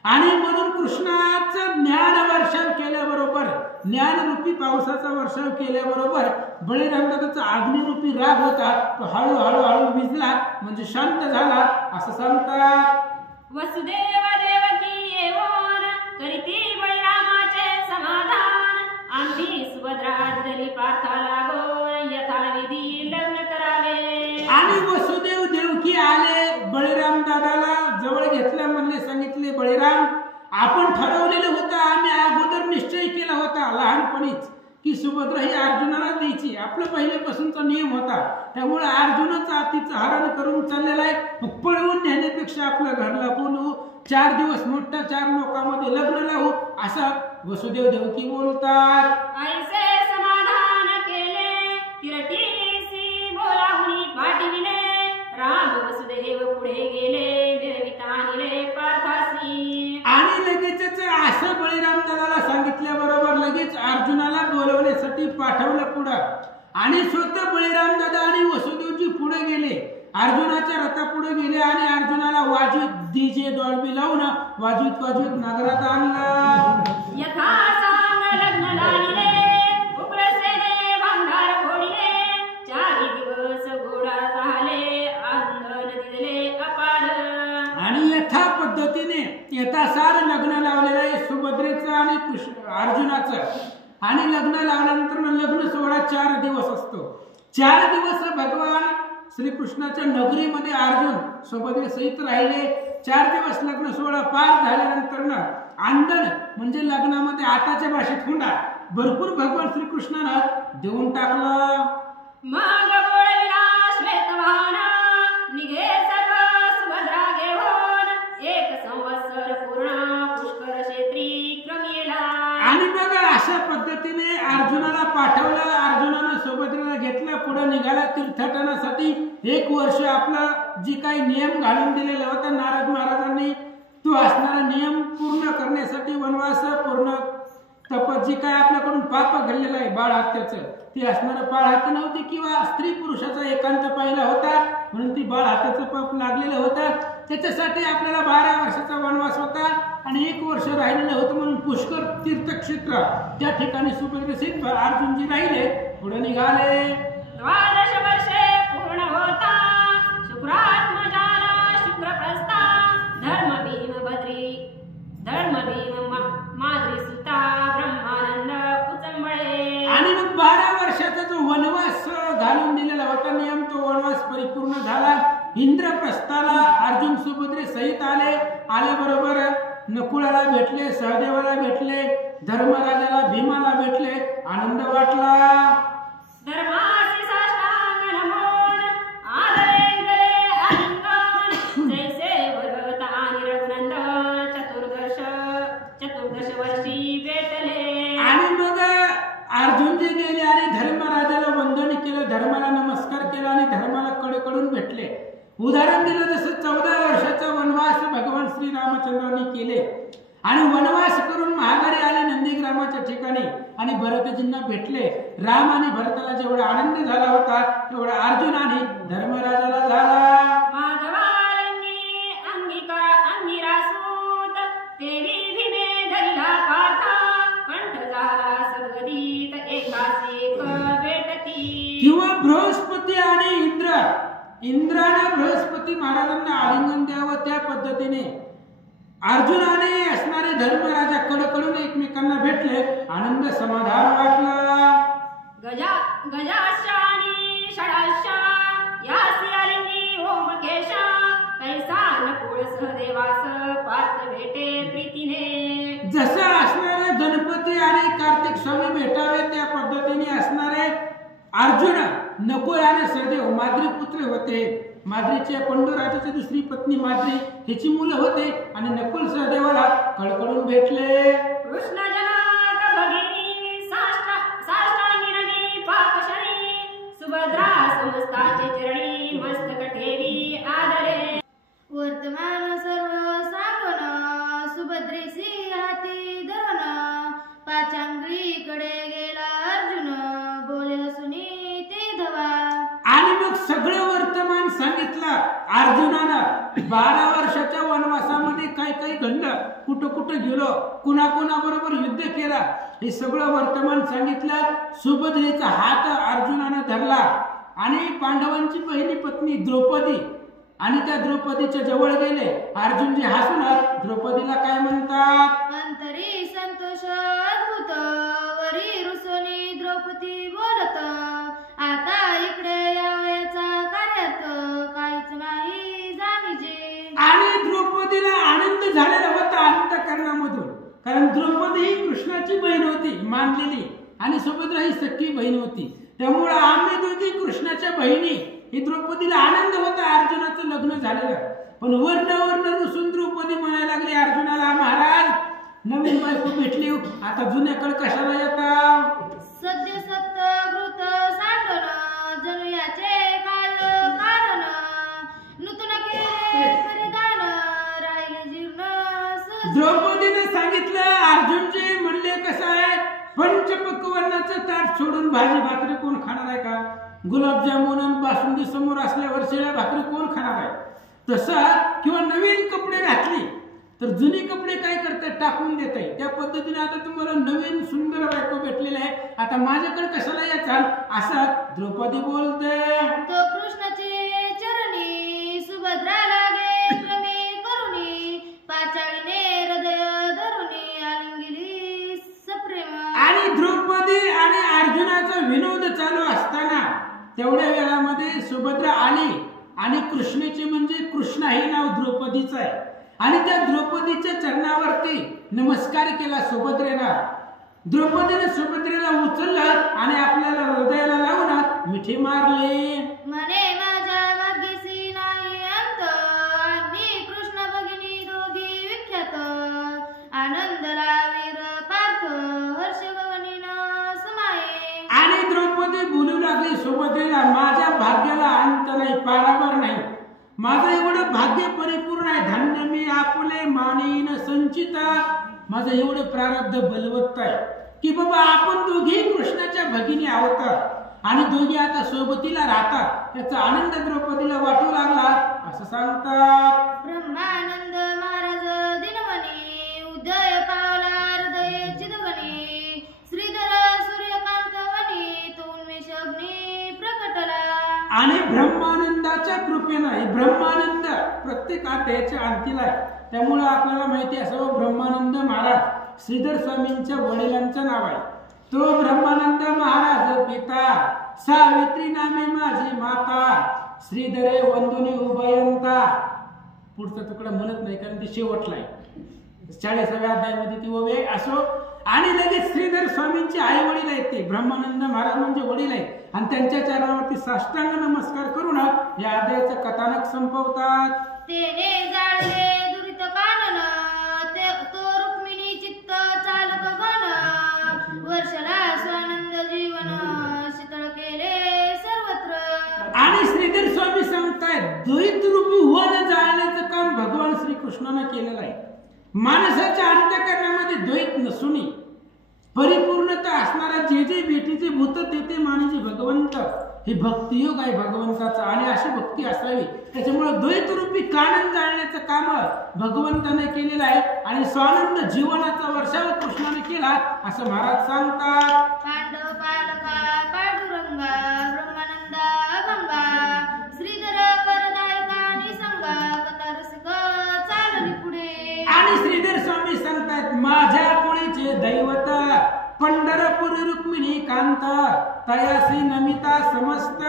आणि म्हणून कृष्णाचं ज्ञान वर्षाव केल्याबरोबर, ज्ञानरूपी पावसाचा वर्षाव केल्याबरोबर बळीराम दादाचा अग्निरूपी राग होता तो हळूहळू विजला, म्हणजे शांत झाला असं सांगतात. वसुदेव देवकी येऊन, करीती बळीरामाचे समाधान, आमची सुभद्रा दिली पार्था लागोन, यथाविधी लग्न करावे. आणि वसुदेव देवकी आले, बळीराम दादाला जवळ घेतलं, म्हणले, सांगितले, बळीराम, आपण ठरवलेलं होतं, आम्ही अगोदर निश्चय केला होता लहानपणीच की सुभद्रा ही अर्जुनाला द्यायची, आपलं पहिल्यापासूनचा नियम होता. त्यामुळे अर्जुनाचं अतिचं हरण करून चाललेला आहे. पळवून नेण्यापेक्षा आपलं घरला बोलू, 4 दिवस मोठ्या 4 लोकांमध्ये लग्न लावू असं वसुदेव देवकी बोलतात. ऐसे समाधान केले, तिरटीसी बोलाहुनी पाठविले, राम वसुदेव पुढे गेले, आणि स्वतः बळीराम दादा आणि वसुदेवजी पुढे गेले, अर्जुनाच्या रथापुढे गेले आणि अर्जुनाला वाजवीत डीजे डॉल्बी लावून वाजवीत नगरात आणलं. यथा सांग लग्न लाविले, उग्रसेने भांडार फोडिले, 4 दिवस घोडा झाले, आनंद दिले अपार. आणि यथा पद्धतीने यथासार लग्न लावलेलं आहे सुभद्रेचं आणि अर्जुनाचं. आणि लग्न लावल्यानंतर लग्न सोहळा 4 दिवस असतो. 4 दिवस भगवान श्रीकृष्णाच्या नगरीमध्ये अर्जुन सुभद्रे सहित राहिले. 4 दिवस लग्न सोहळा पार झाल्यानंतर आंदण म्हणजे लग्नामध्ये आताच्या भाषेत हुंडा भरपूर भगवान श्रीकृष्णानं देऊन टाकला. मग बोळविला श्वेतवाहन, निघे सर्व सुभद्रा घेऊन, 1 संवत्सर पूर्ण पुष्कर क्षेत्री क्रमिला. आणि बघा अशा पद्धतीने अर्जुनाला पाठवलं. अर्जुनानं सुभद्रेला घेतलं, पुढे निघाला तीर्थाटनासाठी. 1 वर्ष आपला जी काही नियम घालून दिलेला होता नारद महाराजांनी, तो असणारा नियम पूर्ण करण्यासाठी वनवास पूर्ण तपत जी काय आपल्याकडून पाप घडलेलं आहे बाळ हत्याचं, ते असणारं बाळ हत्या नव्हती किंवा स्त्री पुरुषाचा एकांत पाहिला होता म्हणून ती बाळ हत्याचं पाप लागलेलं होतं. त्याच्यासाठी आपल्याला 12 वर्षाचा वनवास होता आणि 1 वर्ष राहिलेलं होतं म्हणून पुष्कर तीर्थक्षेत्र त्या ठिकाणी सुभद्रेसहित अर्जुनजी राहिले, पुढे निघाले. 12 वर्षे पूर्ण होता, शुक्रात्मजाला शुक्रप्रस्था, धर्म भीम माद्री सुता, ब्रह्मानंद उचंबळे. आणि मग 12 वर्षाचा जो वनवास घालून दिलेला होता नियम, तो वनवास परिपूर्ण झाला. इंद्रप्रस्थाला अर्जुन सुभद्रे सहित आल्याबरोबर नकुळाला भेटले, सहदेवाला भेटले, धर्मराजाला भीमाला भेटले, आनंद वाटला. धर्मासी साष्टांग नमोन, आदरे गले आलिंगन, जैसे भरत आणि रघुनंदन, चतुर्दश वर्षी भेटले. आणि मग अर्जुनजी गेले आणि धर्मराजाला वंदन केलं, धर्माला नमस्कार केला आणि धर्माला कडकडून भेटले. उदाहरण दिलं जसं 14 वर्षाचा वनवास भगवान श्रीरामचंद्रांनी केले आणि वनवास करून महागारी आले नंदीग्रामाच्या ठिकाणी आणि भरतजींना भेटले. राम आणि भरताला जेवढा आनंद झाला होता तेवढा अर्जुन आणि धर्मराजाला झाला. माधवालंगी अंगिरासूत, देवी भीमे धरिला पार्था, कंठ झाला सद्गतीत, एकास एक भेटती. किंवा बृहस्पती आणि इंद्रानं बृहस्पती महाराजांना आलिंगन द्यावं त्या पद्धतीने अर्जुनाने असणारे धर्मराजा कडकडून एकमेकांना भेटले, आनंद समाधान वाटला. गजाशानी षडाशा, यासी आलिंगी ओमकेशा, कैसा नकुळ सहदेवास, पार्थ भेटे प्रीतीने. जसं असणारे गणपती आणि कार्तिक स्वामी भेटावे त्या पद्धतीने असणारे अर्जुन नकुळ आणि सहदेव माद्री पुत्र होते. माद्रीच्या पंडुराजाची दुसरी पत्नी माद्री हिची मुलं होते आणि नकुल सहदेवाला कडकडून भेटले. कृष्ण जनाक भगिनी साष्टांगिनी पाकशनी, सुभद्रा समस्ताचे चरणी मस्तक ठेवी आदरे. वर्तमान सर्व सांगन, सुभद्रेसी हाती धरण, पाचांगळीकडे गेला अर्जुन, बोले सुनी ते धवा. आणि मग सगळं वर्तमान सांगितलं अर्जुनानं. 12 वर्षाच्या वनवासामध्ये काय काय घडलं, कुठं गेलो, कुणाबरोबर युद्ध केला, हे सगळं वर्तमान सांगितलं. सुभद्रेचा हात अर्जुनानं धरला आणि पांडवांची पहिली पत्नी द्रौपदी आणि त्या द्रौपदीच्या जवळ गेले. अर्जुनजी हसून द्रौपदीला काय म्हणतात, अंतरी संतोष अद्भुत, वरी रुसनी द्रौपदी बोलत, आता इकडे यावयाचा कार्यात काहीच नाही जाणीजे. आणि द्रौपदीला आनंद झालेला होता अंतःकरणामधून, कारण द्रौपदी ही कृष्णाची बहीण होती मानलेली आणि सुभद्रा ही सख्खी बहीण होती. त्यामुळे आम्ही दोघी कृष्णाच्या बहिणी. ही द्रौपदीला आनंद होता अर्जुनाचं लग्न झालेलं. पण वर्ण रुसून द्रौपदी म्हणायला लागली अर्जुनाला, महाराज नवीन बायको भेटली, आता जुन्याकडे कशाला येता. सद्य सत्कृत सांडण, जणू याचे काय कारण, नूतन केले परिधान, राहिले जीर्ण. द्रौपदीने सांगितलं अर्जुनजी म्हणले कसं आहे, पंचपक्व सुवर्णाचं ताट सोडून भाजी भाकरी कोण खाणार आहे का? गुलाबजामुन आणि बासुंदी समोर असल्यावर शिळ्या भाकरी कोण खाणार आहे? तसा किंवा नवीन कपडे घातली तर जुनी कपडे काय करतात? टाकून देत आहे. त्या पद्धतीने आता तुम्हाला नवीन सुंदर बायको भेटलेली आहे, आता माझ्याकडे कशाला याचाल असं द्रौपदी बोलते. तो कृष्णाचे चरणी सुभद्रा लागे प्रेमे करुणी पाचाळीने हृदय धरुणी आलिंगिली सप्रेम. आणि द्रौपदी आणि अर्जुनाचा विनोद चालू असताना तेवढ्या वेळामध्ये सुभद्रा आली आणि कृष्णेचे म्हणजे कृष्ण हे नाव द्रौपदीचं आहे आणि त्या द्रौपदीच्या चरणावरती नमस्कार केला सुभद्रेला. द्रौपदीने सुभद्रेला उचललं आणि आपल्याला हृदयाला लावून मिठी मारली. म्हणे माझ्या भाग्यसी नाही अंत आणि कृष्ण भगिनी दोघी विख्यात आनंद लावीर पार्थ हर्ष गगनीन समाये. आणि द्रौपदी बोलू लागली सुभद्रेला, माझ्या भाग्याला अंत नाही, पारावर नाही, माझं एवढं भाग्य परिपूर्ण आहे, धन्य मी आपले मानीन संचिता. माझं एवढं प्रारब्ध बलवत्त आहे की बाबा आपण दोघी कृष्णाच्या भगिनी आहोत आणि दोघी आता सोबतीला राहतात. याचा आनंद द्रौपदीला वाटू लागला असं सांगतात. ब्रह्मानंद महाराज दिनवनी उदय पावला हृदय चिदगणी श्रीधर सूर्यकांत वनी तोन्मेष अग्नी प्रकटला. आणि ब्रह्मानंदाच्या कृपेनं, हे ब्रह्मानंद प्रत्येक अध्यायाच्या अंतीला आहे, त्यामुळे आपल्याला माहिती असावं ब्रह्मानंद महाराज श्रीधर स्वामींच्या वडिलांचं नाव आहे. तो ब्रह्मानंद महाराज पिता, सावित्री नामे माझी माता, श्रीधरे वंदुनी उभयंता. पुढचा तुकडा म्हणत नाही कारण ती शेवटला आहे, 40व्या अध्यायामध्ये ती उभे असो. आणि लगेच श्रीधर स्वामींचे आई वडील आहेत, ते ब्रह्मानंद महाराज म्हणजे वडील आहेत आणि त्यांच्या चरणावरती साष्टांग नमस्कार करून या अध्यायाचं कथानक संपवतात. तेने जाळले दुरित कानन तो रुक्मिणी चित्त चालक गण वर्षला स्वानंद जीवन शीतळ केले सर्वत्र. आणि श्रीधर स्वामी सांगतायत द्वैत रूपी वन जाळण्याचं काम भगवान श्रीकृष्णाने केलेलं आहे. माणसाच्या अंतःकरणामध्ये द्वैत नसून परिपूर्णता असणारा जे जे भेटीचे भूत ते मानजी भगवंत, हे भक्तियोग आहे भगवंताचा आणि अशी भक्ती असावी. त्याच्यामुळे द्वैत रूपी कानन जाळण्याचं काम भगवंताने केलेलं आहे आणि स्वानंद जीवनाचा वर्षाव कृष्णाने केला असं महाराज सांगतात. पांडव पालका पांडुरंगा ब्रह्मानंदा अभंगा श्रीधर वरदायका निसंगा कथारसिक चालली पुढे. आणि श्रीधर स्वामी सांगतात माझ्या कुळीचे दैवत पंढरपूर रुक्मिणी कांत तयासी नमिता समस्त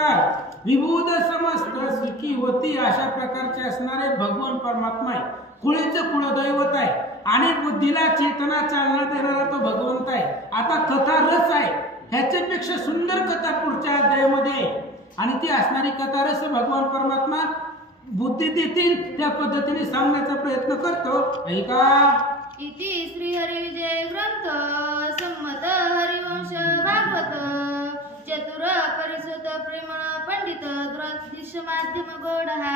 विभूत समस्त सुखी होती. अशा प्रकारचे असणारे भगवान परमात्मा आहे, कुळीचं कुळदैवत आहे आणि बुद्धीला चेतना चालना देणारा तो भगवंत आहे. आता कथा रस आहे, ह्याच्यापेक्षा सुंदर कथा पुढच्या अध्यायामध्ये आणि ती असणारी कथा रस भगवान परमात्मा बुद्धी देतील त्या पद्धतीने सांगण्याचा प्रयत्न करतो. ऐका. इति श्री हरी विजय ग्रंथ संमत हरिवंश भागवत चतुर परिसुत प्रेमळ पंडित दुराधीश माध्यम गोडहा.